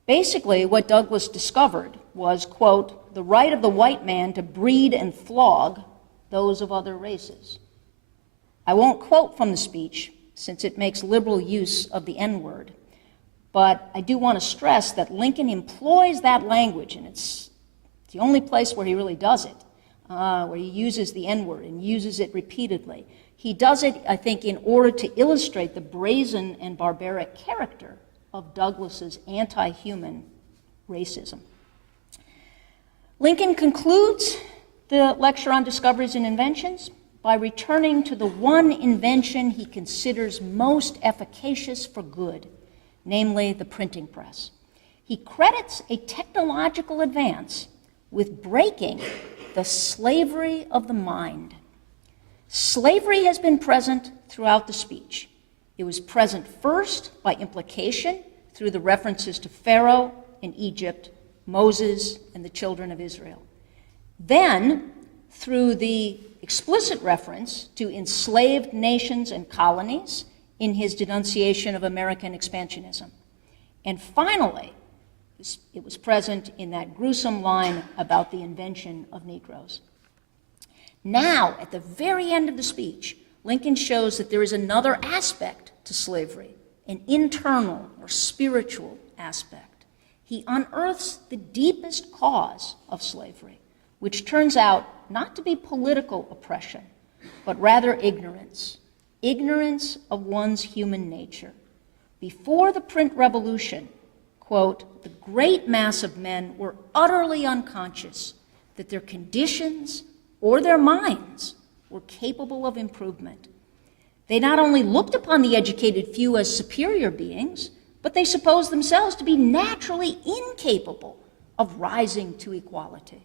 Basically, what Douglas discovered was, quote, the right of the white man to breed and flog those of other races. I won't quote from the speech, since it makes liberal use of the N-word, but I do want to stress that Lincoln employs that language, and it's the only place where he really does it, where he uses the N-word and uses it repeatedly. He does it, I think, in order to illustrate the brazen and barbaric character of Douglas's anti-human racism. Lincoln concludes the lecture on discoveries and inventions by returning to the one invention he considers most efficacious for good, namely the printing press. He credits a technological advance with breaking the slavery of the mind. Slavery has been present throughout the speech. It was present first by implication through the references to Pharaoh and Egypt, Moses and the children of Israel. Then through the explicit reference to enslaved nations and colonies in his denunciation of American expansionism. And finally, it was present in that gruesome line about the invention of Negroes. Now, at the very end of the speech, Lincoln shows that there is another aspect to slavery, an internal or spiritual aspect. He unearths the deepest cause of slavery, which turns out not to be political oppression, but rather ignorance, ignorance of one's human nature. Before the print revolution, quote, the great mass of men were utterly unconscious that their conditions or their minds were capable of improvement. They not only looked upon the educated few as superior beings, but they supposed themselves to be naturally incapable of rising to equality.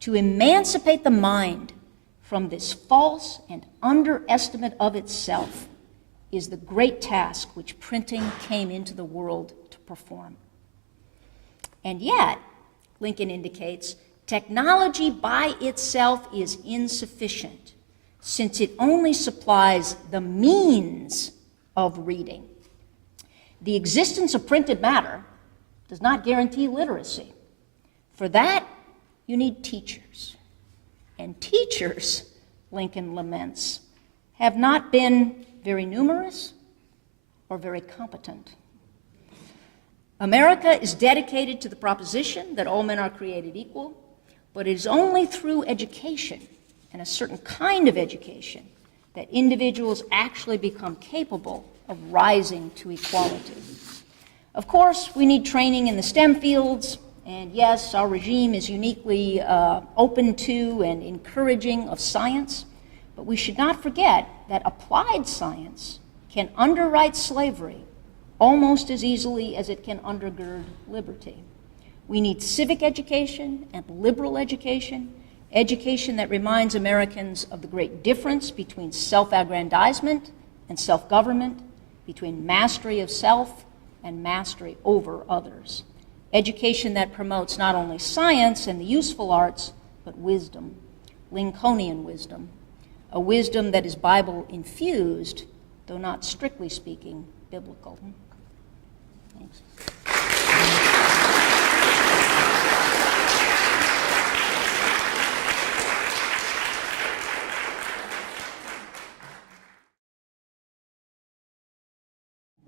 To emancipate the mind from this false and underestimate of itself is the great task which printing came into the world to perform. And yet, Lincoln indicates, technology by itself is insufficient, since it only supplies the means of reading. The existence of printed matter does not guarantee literacy. For that, you need teachers. And teachers, Lincoln laments, have not been very numerous or very competent. America is dedicated to the proposition that all men are created equal, but it is only through education, and a certain kind of education, that individuals actually become capable of rising to equality. Of course, we need training in the STEM fields, and yes, our regime is uniquely open to and encouraging of science, but we should not forget that applied science can underwrite slavery almost as easily as it can undergird liberty. We need civic education and liberal education, education that reminds Americans of the great difference between self-aggrandizement and self-government, between mastery of self and mastery over others. Education that promotes not only science and the useful arts, but wisdom, Lincolnian wisdom, a wisdom that is Bible-infused, though not strictly speaking, biblical. Thanks.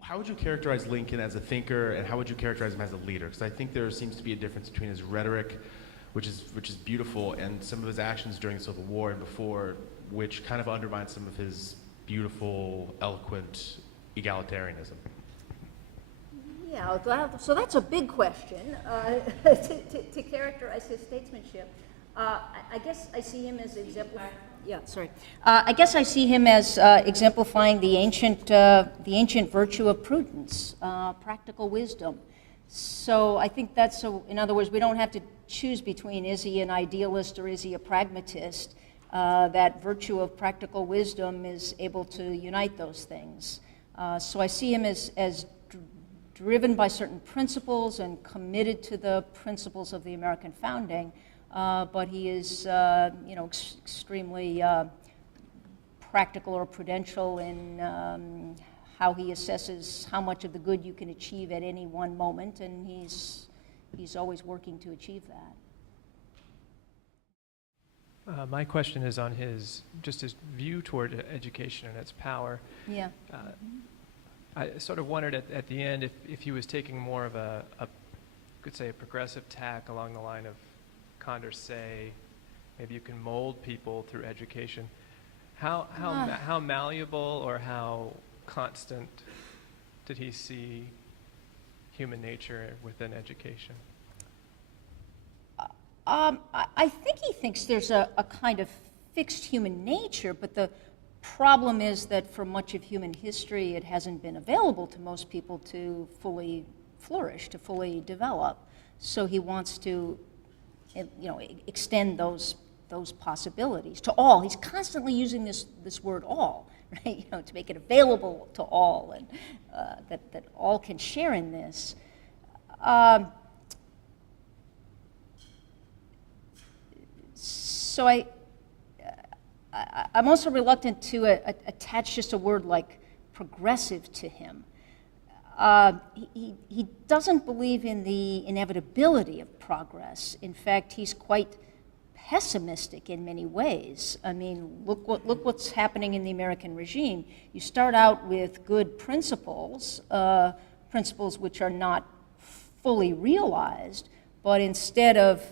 How would you characterize Lincoln as a thinker, and how would you characterize him as a leader? Because I think there seems to be a difference between his rhetoric, which is beautiful, and some of his actions during the Civil War and before, which kind of undermines some of his beautiful, eloquent egalitarianism. Yeah, so that's a big question to characterize his statesmanship. I guess I see him as exemplifying. Yeah, sorry. I guess I see him as exemplifying the ancient virtue of prudence, practical wisdom. So I think that's in other words, we don't have to choose between is he an idealist or is he a pragmatist. That virtue of practical wisdom is able to unite those things. So I see him as driven by certain principles and committed to the principles of the American founding. But he is, extremely practical or prudential in how he assesses how much of the good you can achieve at any one moment, and he's always working to achieve that. My question is on his view toward education and its power. Yeah. I sort of wondered at the end if he was taking more of a progressive tack along the line of Condorcet. Maybe you can mold people through education. How malleable or how constant did he see human nature within education? I think he thinks there's a kind of fixed human nature, but the problem is that for much of human history, it hasn't been available to most people to fully flourish, to fully develop. So he wants to, extend those possibilities to all. He's constantly using this word "all," right? To make it available to all, and that all can share in this. So I'm also reluctant to attach just a word like progressive to him. He doesn't believe in the inevitability of progress. In fact, he's quite pessimistic in many ways. I mean, look what's happening in the American regime. You start out with good principles, principles which are not fully realized, but instead of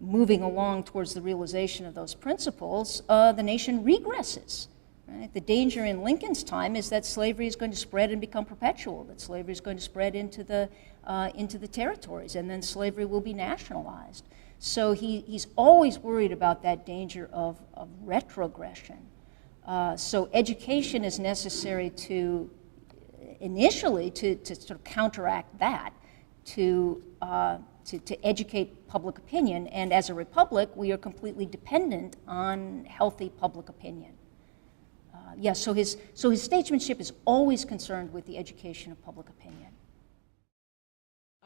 moving along towards the realization of those principles, the nation regresses. Right? The danger in Lincoln's time is that slavery is going to spread and become perpetual, that slavery is going to spread into the territories, and then slavery will be nationalized. So he's always worried about that danger of retrogression. So education is necessary to initially to sort of counteract that, to educate public opinion, and as a republic, we are completely dependent on healthy public opinion. So his statesmanship is always concerned with the education of public opinion.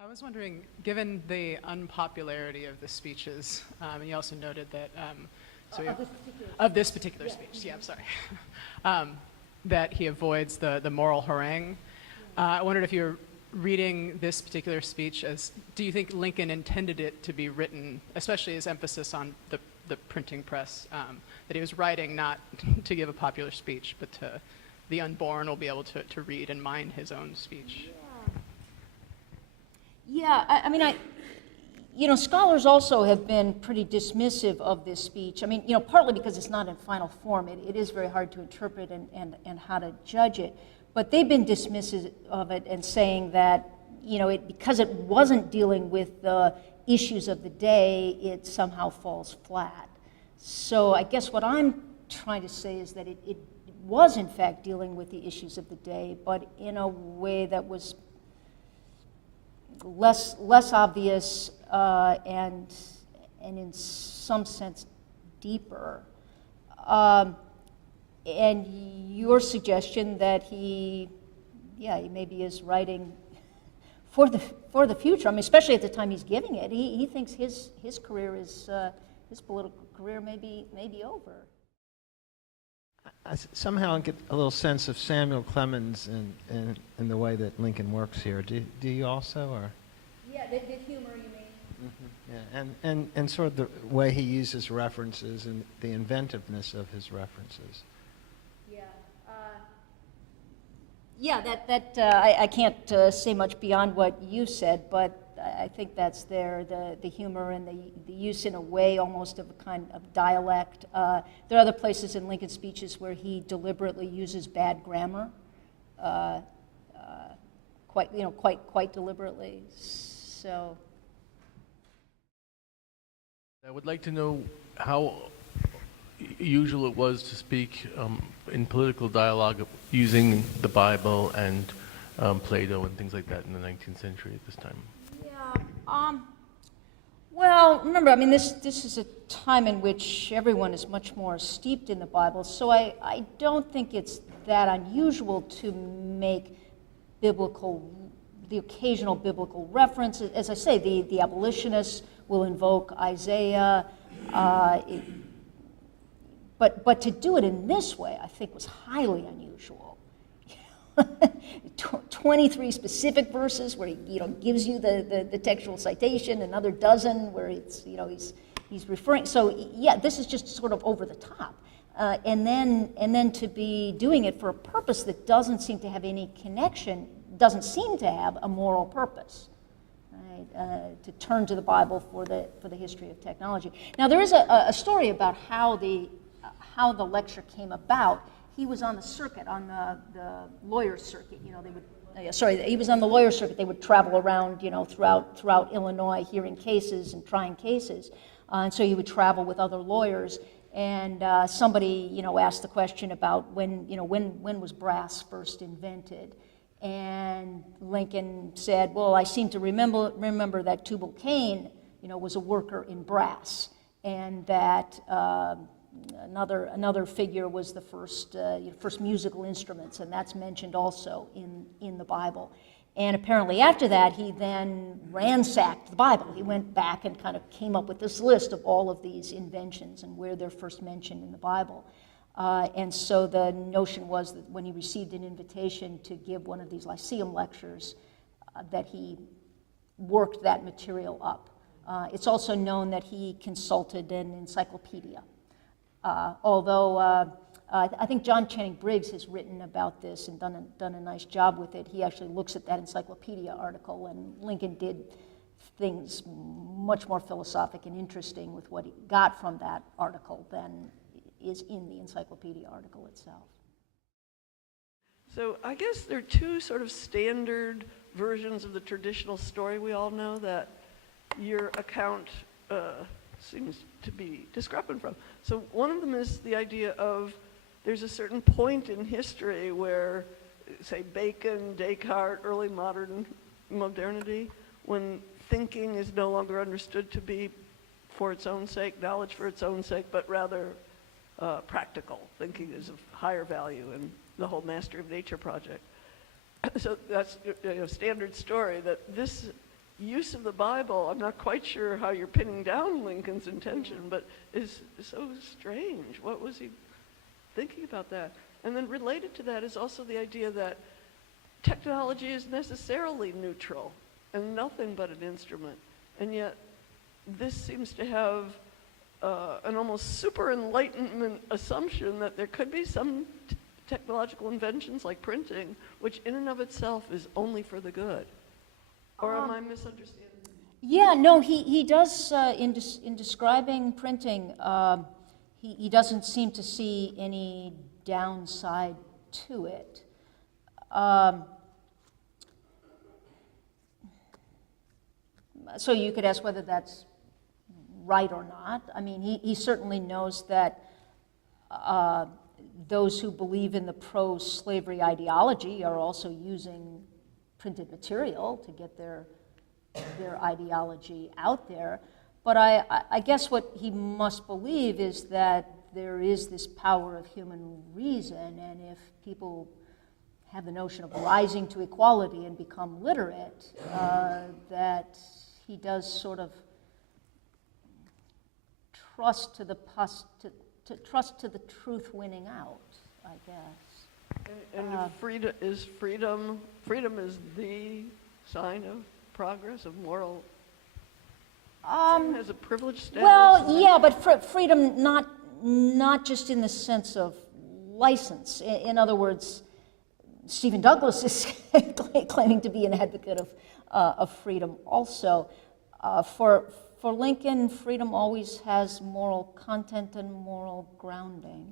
I was wondering, given the unpopularity of the speeches, and you also noted that of this particular speech, I'm sorry, that he avoids the moral harangue. I wondered if you're reading this particular speech as, do you think Lincoln intended it to be written, especially his emphasis on the printing press, that he was writing not to give a popular speech, but the unborn will be able to read and mine his own speech? Yeah, scholars also have been pretty dismissive of this speech. Partly because it's not in final form. It is very hard to interpret and how to judge it. But they've been dismissive of it and saying that, because it wasn't dealing with the issues of the day, it somehow falls flat. So I guess what I'm trying to say is that it was, in fact, dealing with the issues of the day, but in a way that was less obvious and in some sense deeper. And your suggestion that he maybe is writing for the future. Especially at the time he's giving it, he thinks his career is his political career may be over. I somehow get a little sense of Samuel Clemens in the way that Lincoln works here. Do you also, or? Yeah, the humor, you mean? Mm-hmm. Yeah, and sort of the way he uses references and the inventiveness of his references. I can't say much beyond what you said, but I think that's there, the humor and the use in a way almost of a kind of dialect. There are other places in Lincoln's speeches where he deliberately uses bad grammar, quite deliberately. So. I would like to know how usual it was to speak in political dialogue using the Bible and Plato and things like that in the 19th century at this time. Yeah. Well, remember, this is a time in which everyone is much more steeped in the Bible, so I don't think it's that unusual to make the occasional biblical reference. As I say, the abolitionists will invoke Isaiah. But to do it in this way, I think, was highly unusual. 23 specific verses where he gives you the textual citation, another dozen where he's referring. So yeah, this is just sort of over the top, and then to be doing it for a purpose that doesn't seem to have any connection, doesn't seem to have a moral purpose. Right? To turn to the Bible for the history of technology. Now there is a story about how the lecture came about. He was on the circuit, on the lawyer circuit. He was on the lawyer circuit. They would travel around, throughout Illinois, hearing cases and trying cases. And so he would travel with other lawyers. And somebody, asked the question about when was brass first invented? And Lincoln said, well, I seem to remember that Tubal-Cain, was a worker in brass, and that another figure was the first musical instruments, and that's mentioned also in the Bible. And apparently after that, he then ransacked the Bible. He went back and kind of came up with this list of all of these inventions and where they're first mentioned in the Bible. And so the notion was that when he received an invitation to give one of these Lyceum lectures, that he worked that material up. It's also known that he consulted an encyclopedia. Although I think John Channing Briggs has written about this and done a nice job with it. He actually looks at that encyclopedia article, and Lincoln did things much more philosophic and interesting with what he got from that article than is in the encyclopedia article itself. So I guess there are two sort of standard versions of the traditional story we all know that your account seems to be discrepant from. So one of them is the idea of there's a certain point in history where, say, Bacon, Descartes, early modernity, when thinking is no longer understood to be for its own sake, knowledge for its own sake, but rather practical. Thinking is of higher value in the whole Mastery of Nature project. So that's a standard story that this use of the Bible, I'm not quite sure how you're pinning down Lincoln's intention, but is so strange. What was he thinking about that? And then related to that is also the idea that technology is necessarily neutral and nothing but an instrument. And yet this seems to have an almost super enlightenment assumption that there could be some technological inventions like printing, which in and of itself is only for the good. Or am I misunderstanding? Yeah, no, he does, in describing printing, he doesn't seem to see any downside to it. So you could ask whether that's right or not. I mean, he certainly knows that those who believe in the pro-slavery ideology are also using printed material to get their ideology out there. But I guess what he must believe is that there is this power of human reason, and if people have the notion of rising to equality and become literate, that he does sort of trust to the trust to the truth winning out, I guess. And freedom is the sign of progress, of moral. Has a privileged status. Well, yeah, but freedom not just in the sense of license. In other words, Stephen Douglas is claiming to be an advocate of freedom also. For Lincoln, freedom always has moral content and moral grounding.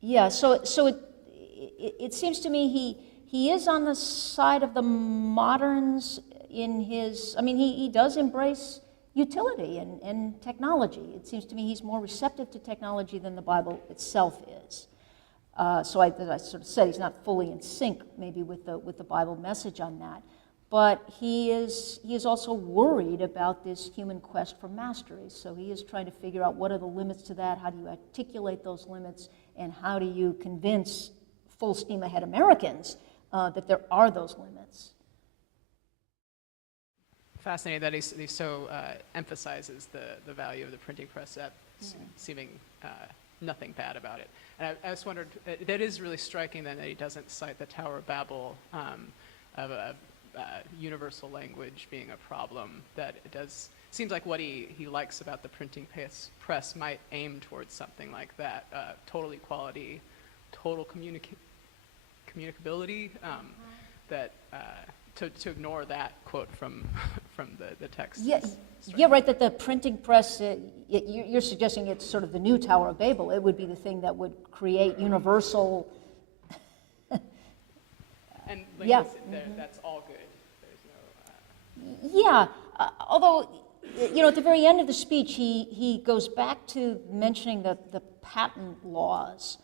Yeah, so it seems to me he is on the side of the moderns in his, I mean, he does embrace utility and technology. It seems to me he's more receptive to technology than the Bible itself is. So I sort of said he's not fully in sync maybe with the Bible message on that. But he is also worried about this human quest for mastery. So he is trying to figure out what are the limits to that, how do you articulate those limits, and how do you convince full steam ahead Americans that there are those limits. Fascinating that he so emphasizes the value of the printing press, seeming nothing bad about it. And I just wondered, that is really striking then that he doesn't cite the Tower of Babel of a universal language being a problem. That it does seems like what he likes about the printing press might aim towards something like that, total equality, total communicability. That to ignore that quote from the text. Yeah, right. That the printing press. You're suggesting it's sort of the new Tower of Babel. It would be the thing that would create universal. And yeah. That's all good. There's no. Yeah, although, at the very end of the speech, he goes back to mentioning the patent laws,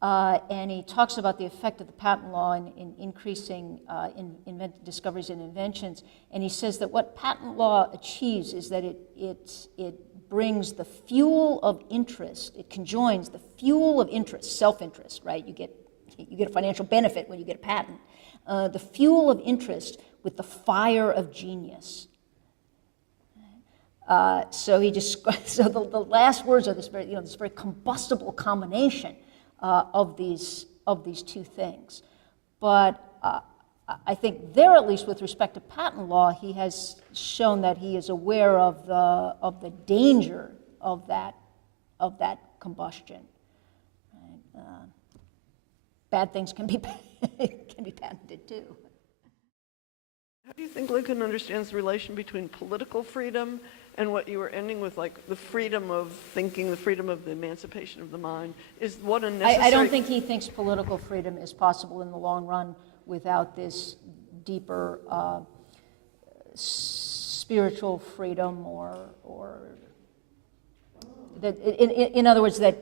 and he talks about the effect of the patent law in increasing discoveries and inventions. And he says that what patent law achieves is that it brings the fuel of interest. It conjoins the fuel of interest, self-interest, right? You get a financial benefit when you get a patent. The fuel of interest with the fire of genius. So he describes. So the last words are this very combustible combination of these two things. But I think there, at least with respect to patent law, he has shown that he is aware of the danger of that combustion. Right? Bad things can be patented too. How do you think Lincoln understands the relation between political freedom and what you were ending with, like the freedom of thinking, the freedom of the emancipation of the mind? Is what a necessary... I don't think he thinks political freedom is possible in the long run without this deeper spiritual freedom, or that, in other words, that.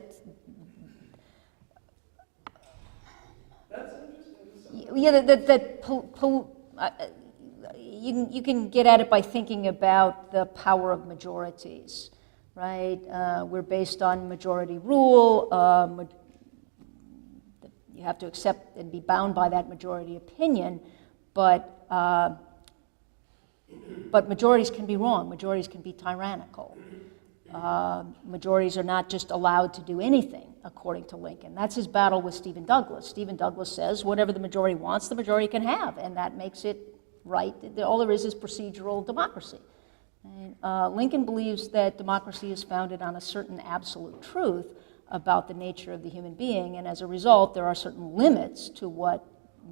You can get at it by thinking about the power of majorities, right? We're based on majority rule. You have to accept and be bound by that majority opinion, but majorities can be wrong. Majorities can be tyrannical. Majorities are not just allowed to do anything, according to Lincoln. That's his battle with Stephen Douglas. Stephen Douglas says whatever the majority wants, the majority can have, and that makes it right. All there is procedural democracy. And, Lincoln believes that democracy is founded on a certain absolute truth about the nature of the human being, and as a result, there are certain limits to what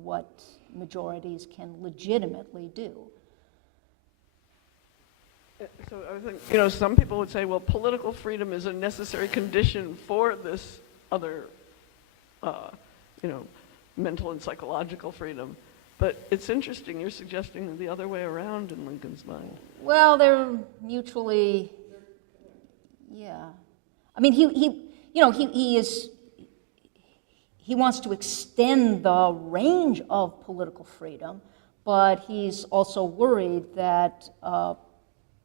what majorities can legitimately do. So I think, some people would say, well, political freedom is a necessary condition for this other, mental and psychological freedom. But it's interesting, you're suggesting the other way around in Lincoln's mind. Well, they're mutually, yeah. I mean, he wants to extend the range of political freedom, but he's also worried that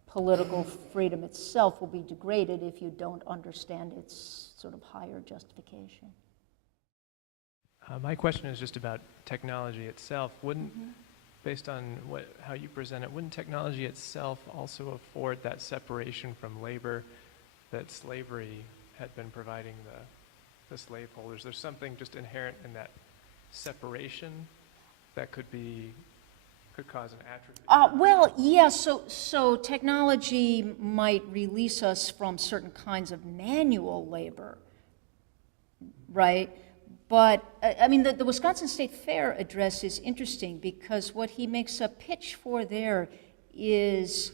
political freedom itself will be degraded if you don't understand its sort of higher justification. My question is just about technology itself. Based on how you present it, wouldn't technology itself also afford that separation from labor that slavery had been providing the slaveholders? There's something just inherent in that separation that could cause an atrophy. Well, yeah, so technology might release us from certain kinds of manual labor, right? But, I mean, the Wisconsin State Fair address is interesting because what he makes a pitch for there is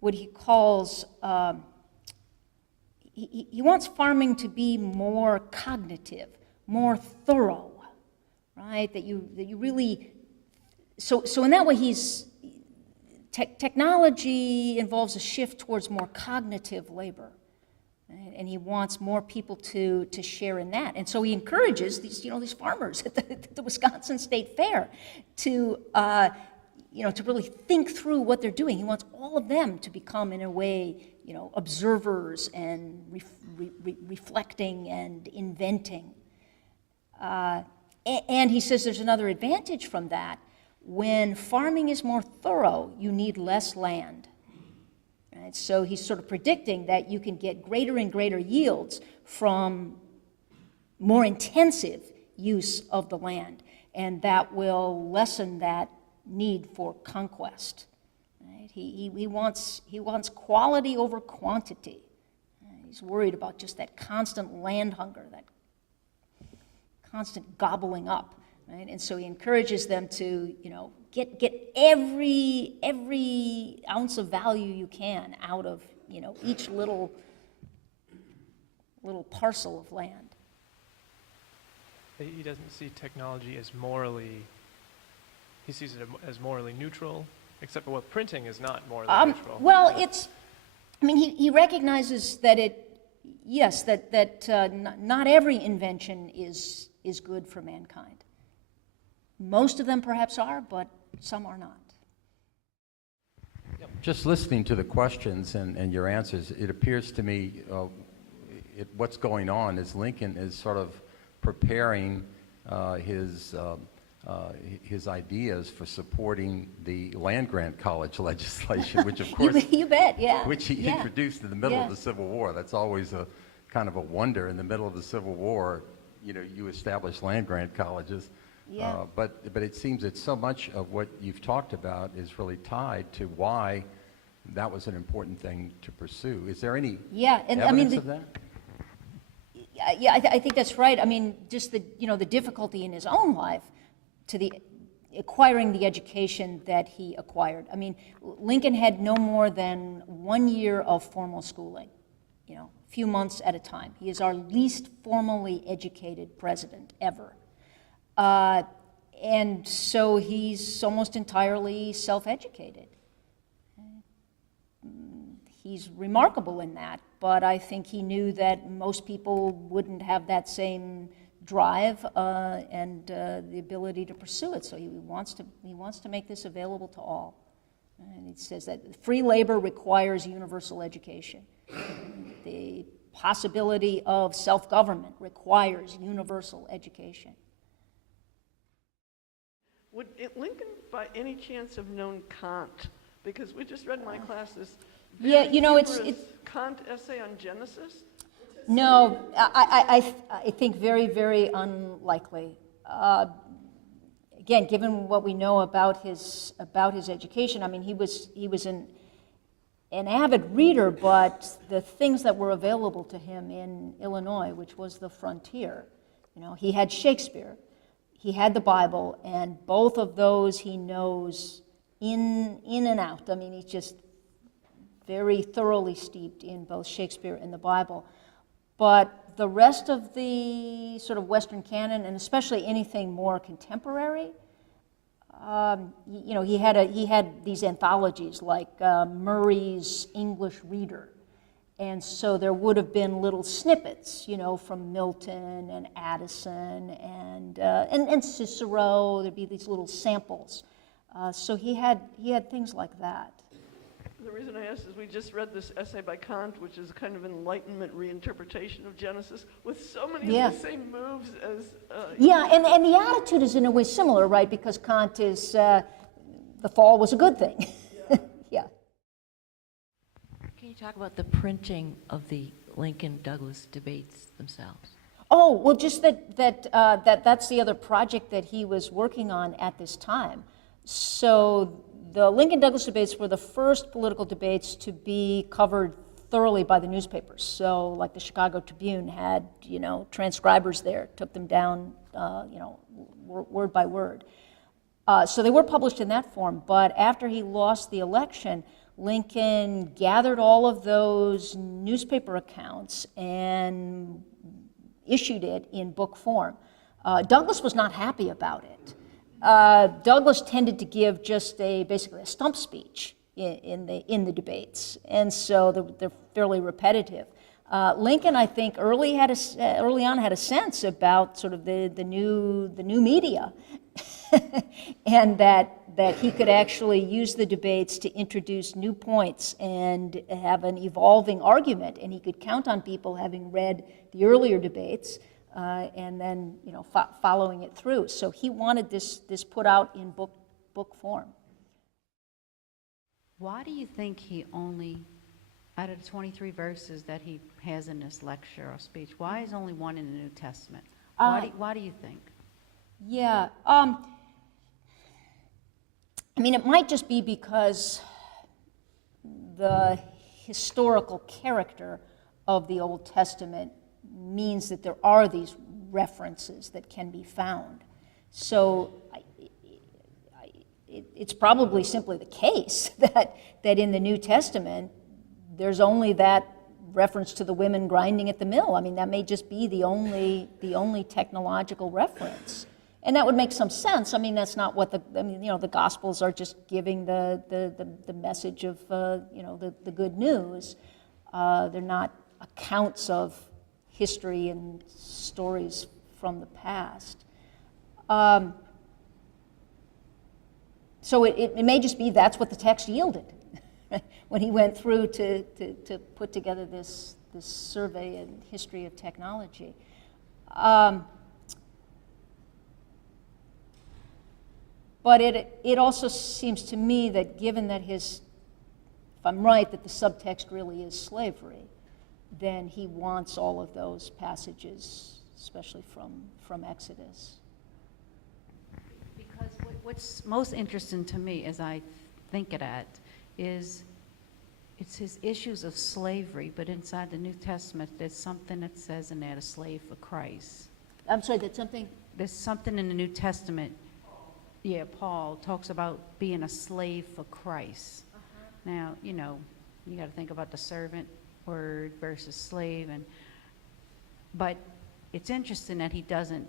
what he calls, he wants farming to be more cognitive, more thorough, right? That you really, so in that way technology involves a shift towards more cognitive labor. And he wants more people to share in that. And so he encourages these farmers at the Wisconsin State Fair to really think through what they're doing. He wants all of them to become, in a way, observers and reflecting and inventing. And he says there's another advantage from that. When farming is more thorough, you need less land. Right? So he's sort of predicting that you can get greater and greater yields from more intensive use of the land, and that will lessen that need for conquest. Right? He wants quality over quantity. He's worried about just that constant land hunger, that constant gobbling up. Right? And so he encourages them to, get every ounce of value you can out of, each little parcel of land. He doesn't see technology as he sees it as morally neutral, except for printing is not morally neutral. Well, he recognizes that not every invention is good for mankind. Most of them perhaps are, but some are not. Just listening to the questions and your answers, it appears to me what's going on is Lincoln is sort of preparing his ideas for supporting the land-grant college legislation, which of course you bet, yeah. Which he introduced in the middle of the Civil War. That's always a kind of a wonder. In the middle of the Civil War, you establish land-grant colleges. Yeah. But it seems that so much of what you've talked about is really tied to why that was an important thing to pursue. Is there any evidence of that? Yeah, I think that's right. I mean, just the difficulty in his own life to acquiring the education that he acquired. I mean, Lincoln had no more than 1 year of formal schooling, a few months at a time. He is our least formally educated president ever. And so he's almost entirely self-educated. He's remarkable in that, but I think he knew that most people wouldn't have that same drive and the ability to pursue it. So he wants to make this available to all. And he says that free labor requires universal education. The possibility of self-government requires universal education. Would Lincoln, by any chance, have known Kant? Because we just read in my class this it's Kant essay on Genesis. No, I think very, very unlikely. Again, given what we know about his education, I mean, he was an avid reader, but the things that were available to him in Illinois, which was the frontier, he had Shakespeare. he had the Bible, and both of those he knows in and out. I mean, he's just very thoroughly steeped in both Shakespeare and the Bible. But the rest of the sort of Western canon, and especially anything more contemporary, you know, he had these anthologies like Murray's English Reader, and so there would have been little snippets, you know, from Milton and Addison and Cicero. There'd be these little samples. So he had things like that. The reason I asked is we just read this essay by Kant, which is kind of an Enlightenment reinterpretation of Genesis, with so many of the same moves as... Yeah, and the attitude is in a way similar, right? Because Kant is, the fall was a good thing. Yeah. Can you talk about the printing of the Lincoln-Douglas debates themselves? Oh, well, just that's the other project that he was working on at this time. So the Lincoln-Douglas debates were the first political debates to be covered thoroughly by the newspapers. So, like the Chicago Tribune had, you know, transcribers there, took them down, you know, word by word. So they were published in that form. But after he lost the election, Lincoln gathered all of those newspaper accounts and issued it in book form. Douglas was not happy about it. Douglas tended to give just basically a stump speech in the debates, and so they're fairly repetitive. Lincoln, I think, early on had a sense about sort of the new media, and that he could actually use the debates to introduce new points and have an evolving argument, and he could count on people having read the earlier debates. And then, you know, following it through. So he wanted this put out in book form. Why do you think he only, out of the 23 verses that he has in this lecture or speech, why is only one in the New Testament? Why do you think? Yeah, I mean, it might just be because the historical character of the Old Testament means that there are these references that can be found. So it's probably simply the case that in the New Testament there's only that reference to the women grinding at the mill. I mean, that may just be the only technological reference. And that would make some sense. I mean, that's not what the Gospels are just giving the message of, you know, the good news. They're not accounts of history and stories from the past. So it may just be that's what the text yielded when he went through to put together this survey and history of technology. But it also seems to me that given that if I'm right, that the subtext really is slavery, then he wants all of those passages, especially from Exodus. Because what's most interesting to me as I think it at is it's his issues of slavery, but inside the New Testament there's something that says in there, a slave for Christ. I'm sorry, that's something? There's something in the New Testament, yeah, Paul talks about being a slave for Christ. Now, you know, you got to think about the servant word versus slave, but it's interesting that he doesn't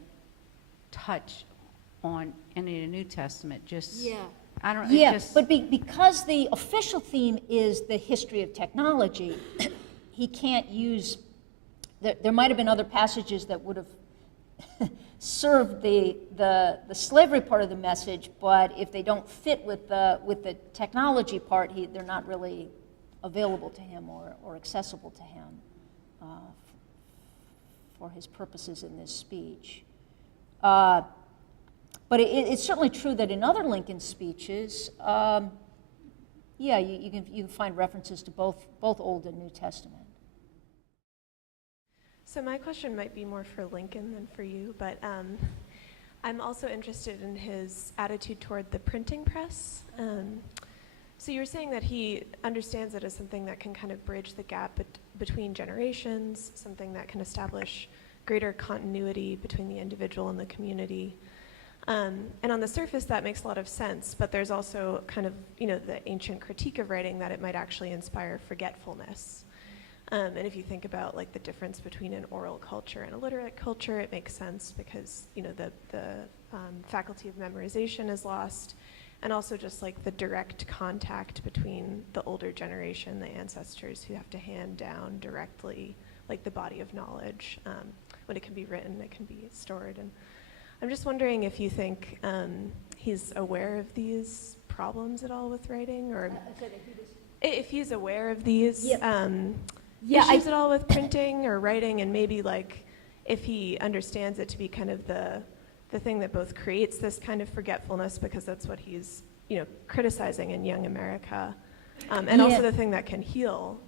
touch on any of the New Testament. Just I don't. Yeah, but because the official theme is the history of technology, he can't use. There might have been other passages that would have served the slavery part of the message, but if they don't fit with the technology part, they're not really available to him or accessible to him for his purposes in this speech. But it's certainly true that in other Lincoln speeches, you can find references to both Old and New Testament. So my question might be more for Lincoln than for you, but I'm also interested in his attitude toward the printing press. So you were saying that he understands it as something that can kind of bridge the gap between generations, something that can establish greater continuity between the individual and the community. And on the surface, that makes a lot of sense, but there's also kind of, the ancient critique of writing that it might actually inspire forgetfulness. And if you think about like the difference between an oral culture and a literate culture, it makes sense because, the faculty of memorization is lost, and also just like the direct contact between the older generation, the ancestors who have to hand down directly like the body of knowledge. When it can be written, it can be stored. And I'm just wondering if you think he's aware of these problems at all with writing, or if he's aware of these issues at all with printing or writing, and maybe like if he understands it to be kind of the thing that both creates this kind of forgetfulness, because that's what he's criticizing in Young America, and also the thing that can heal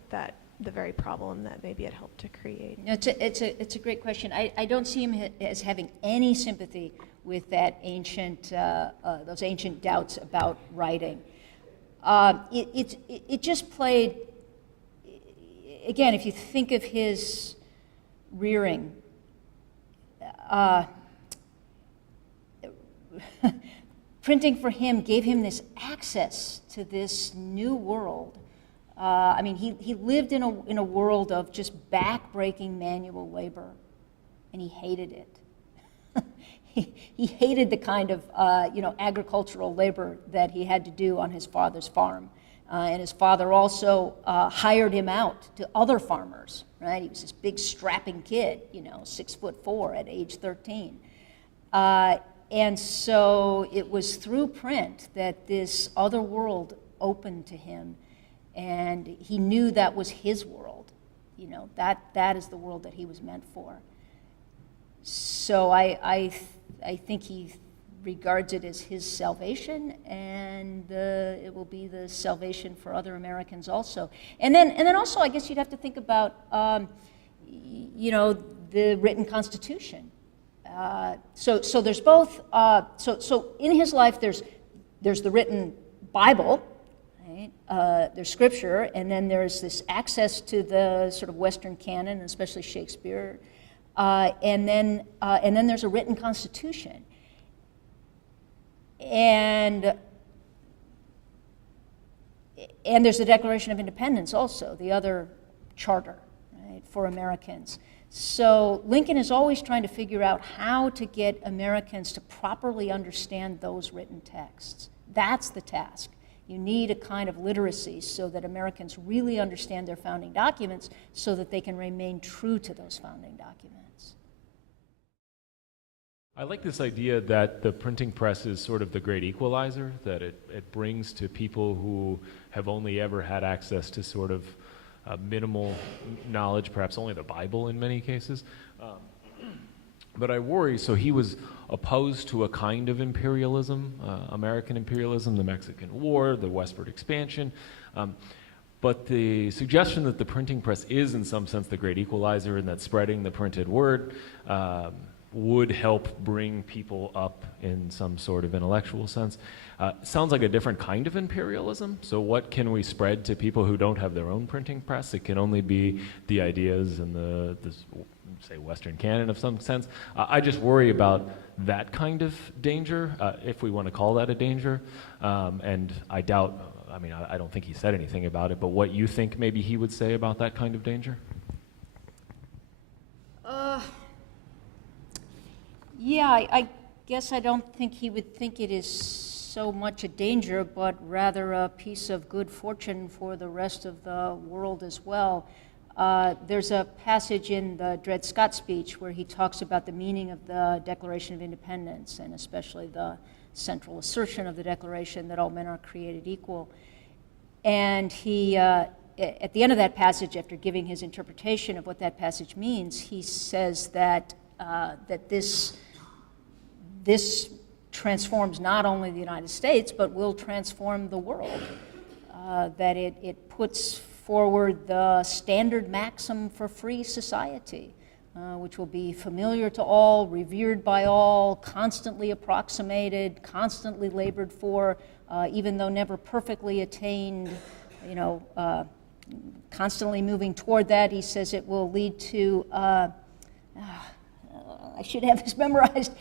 the very problem that maybe it helped to create. It's a great question. I don't see him as having any sympathy with that those ancient doubts about writing. It just played, again, if you think of his rearing, printing for him gave him this access to this new world. He lived in a world of just back-breaking manual labor, and he hated it. He hated the kind of agricultural labor that he had to do on his father's farm, and his father also hired him out to other farmers. Right? He was this big, strapping kid, 6'4" at age 13. And so it was through print that this other world opened to him, and he knew that was his world. That is the world that he was meant for. So I think he regards it as his salvation, and it will be the salvation for other Americans also. And then also, I guess you'd have to think about the written Constitution. So there's both. So in his life, there's the written Bible, right? There's Scripture, and then there's this access to the sort of Western canon, especially Shakespeare, and then there's a written Constitution, and there's the Declaration of Independence also, the other charter, right, for Americans. So Lincoln is always trying to figure out how to get Americans to properly understand those written texts. That's the task. You need a kind of literacy so that Americans really understand their founding documents so that they can remain true to those founding documents. I like this idea that the printing press is sort of the great equalizer, that it brings to people who have only ever had access to sort of minimal knowledge, perhaps only the Bible in many cases. But I worry, so he was opposed to a kind of imperialism, American imperialism, the Mexican War, the westward expansion. But the suggestion that the printing press is in some sense the great equalizer and that spreading the printed word would help bring people up in some sort of intellectual sense. Sounds like a different kind of imperialism. So what can we spread to people who don't have their own printing press? It can only be the ideas and the say, Western canon of some sense. I just worry about that kind of danger, if we want to call that a danger. And I doubt, I don't think he said anything about it, but what you think maybe he would say about that kind of danger? Yeah, I guess I don't think he would think it is so much a danger, but rather a piece of good fortune for the rest of the world as well. There's a passage in the Dred Scott speech where he talks about the meaning of the Declaration of Independence, and especially the central assertion of the Declaration that all men are created equal. And he, at the end of that passage, after giving his interpretation of what that passage means, he says that this transforms not only the United States, but will transform the world. That it puts forward the standard maxim for free society, which will be familiar to all, revered by all, constantly approximated, constantly labored for, even though never perfectly attained, constantly moving toward that. He says it will lead to, I should have this memorized.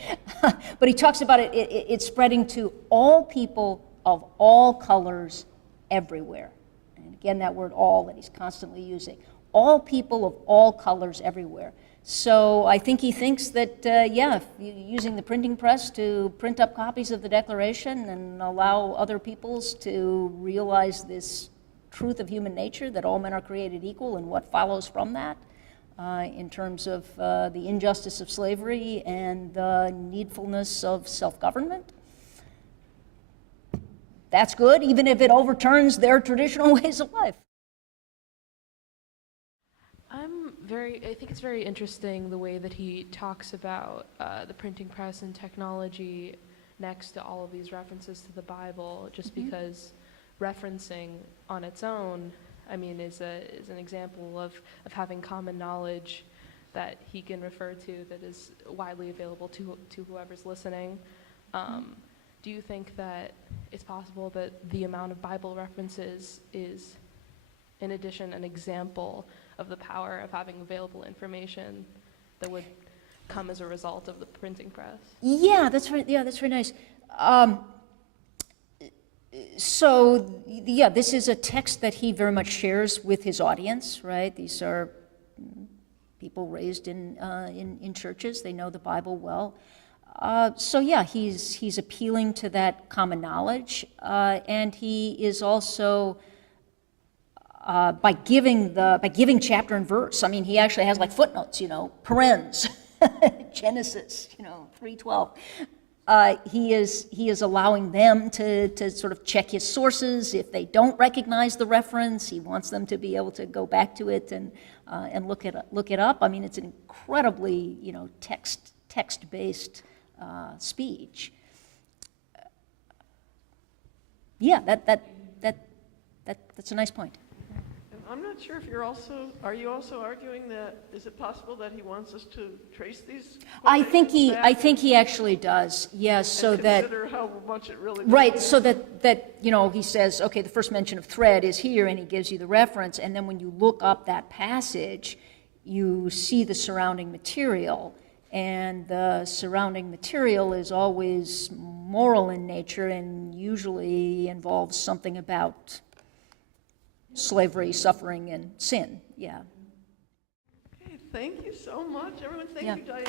But he talks about it spreading to all people of all colors everywhere. And again, that word all that he's constantly using. All people of all colors everywhere. So I think he thinks that, yeah, using the printing press to print up copies of the Declaration and allow other peoples to realize this truth of human nature, that all men are created equal, and what follows from that in terms of the injustice of slavery and the needfulness of self-government. That's good, even if it overturns their traditional ways of life. I think it's very interesting the way that he talks about the printing press and technology next to all of these references to the Bible, just because referencing on its own, I mean, is an example of having common knowledge that he can refer to that is widely available to whoever's listening. Do you think that it's possible that the amount of Bible references is, in addition, an example of the power of having available information that would come as a result of the printing press? Yeah, that's right. Yeah, that's very nice. So, yeah, this is a text that he very much shares with his audience, right? These are people raised in churches. They know the Bible well. So, yeah, he's appealing to that common knowledge, and he is also by giving chapter and verse. I mean, he actually has like footnotes, parens, Genesis, 3:12. He is allowing them to sort of check his sources. If they don't recognize the reference, he wants them to be able to go back to it and look it up. I mean, it's an incredibly text-based speech. Yeah, that's a nice point. I'm not sure if are you also arguing that, is it possible that he wants us to trace these? I think he actually does, yes, so and that. Consider how much it really. Right, so that he says, okay, the first mention of thread is here, and he gives you the reference, and then when you look up that passage, you see the surrounding material, and the surrounding material is always moral in nature and usually involves something about slavery, suffering, and sin. Yeah. Okay, thank you so much, everyone. Thank Yeah. you, Diane.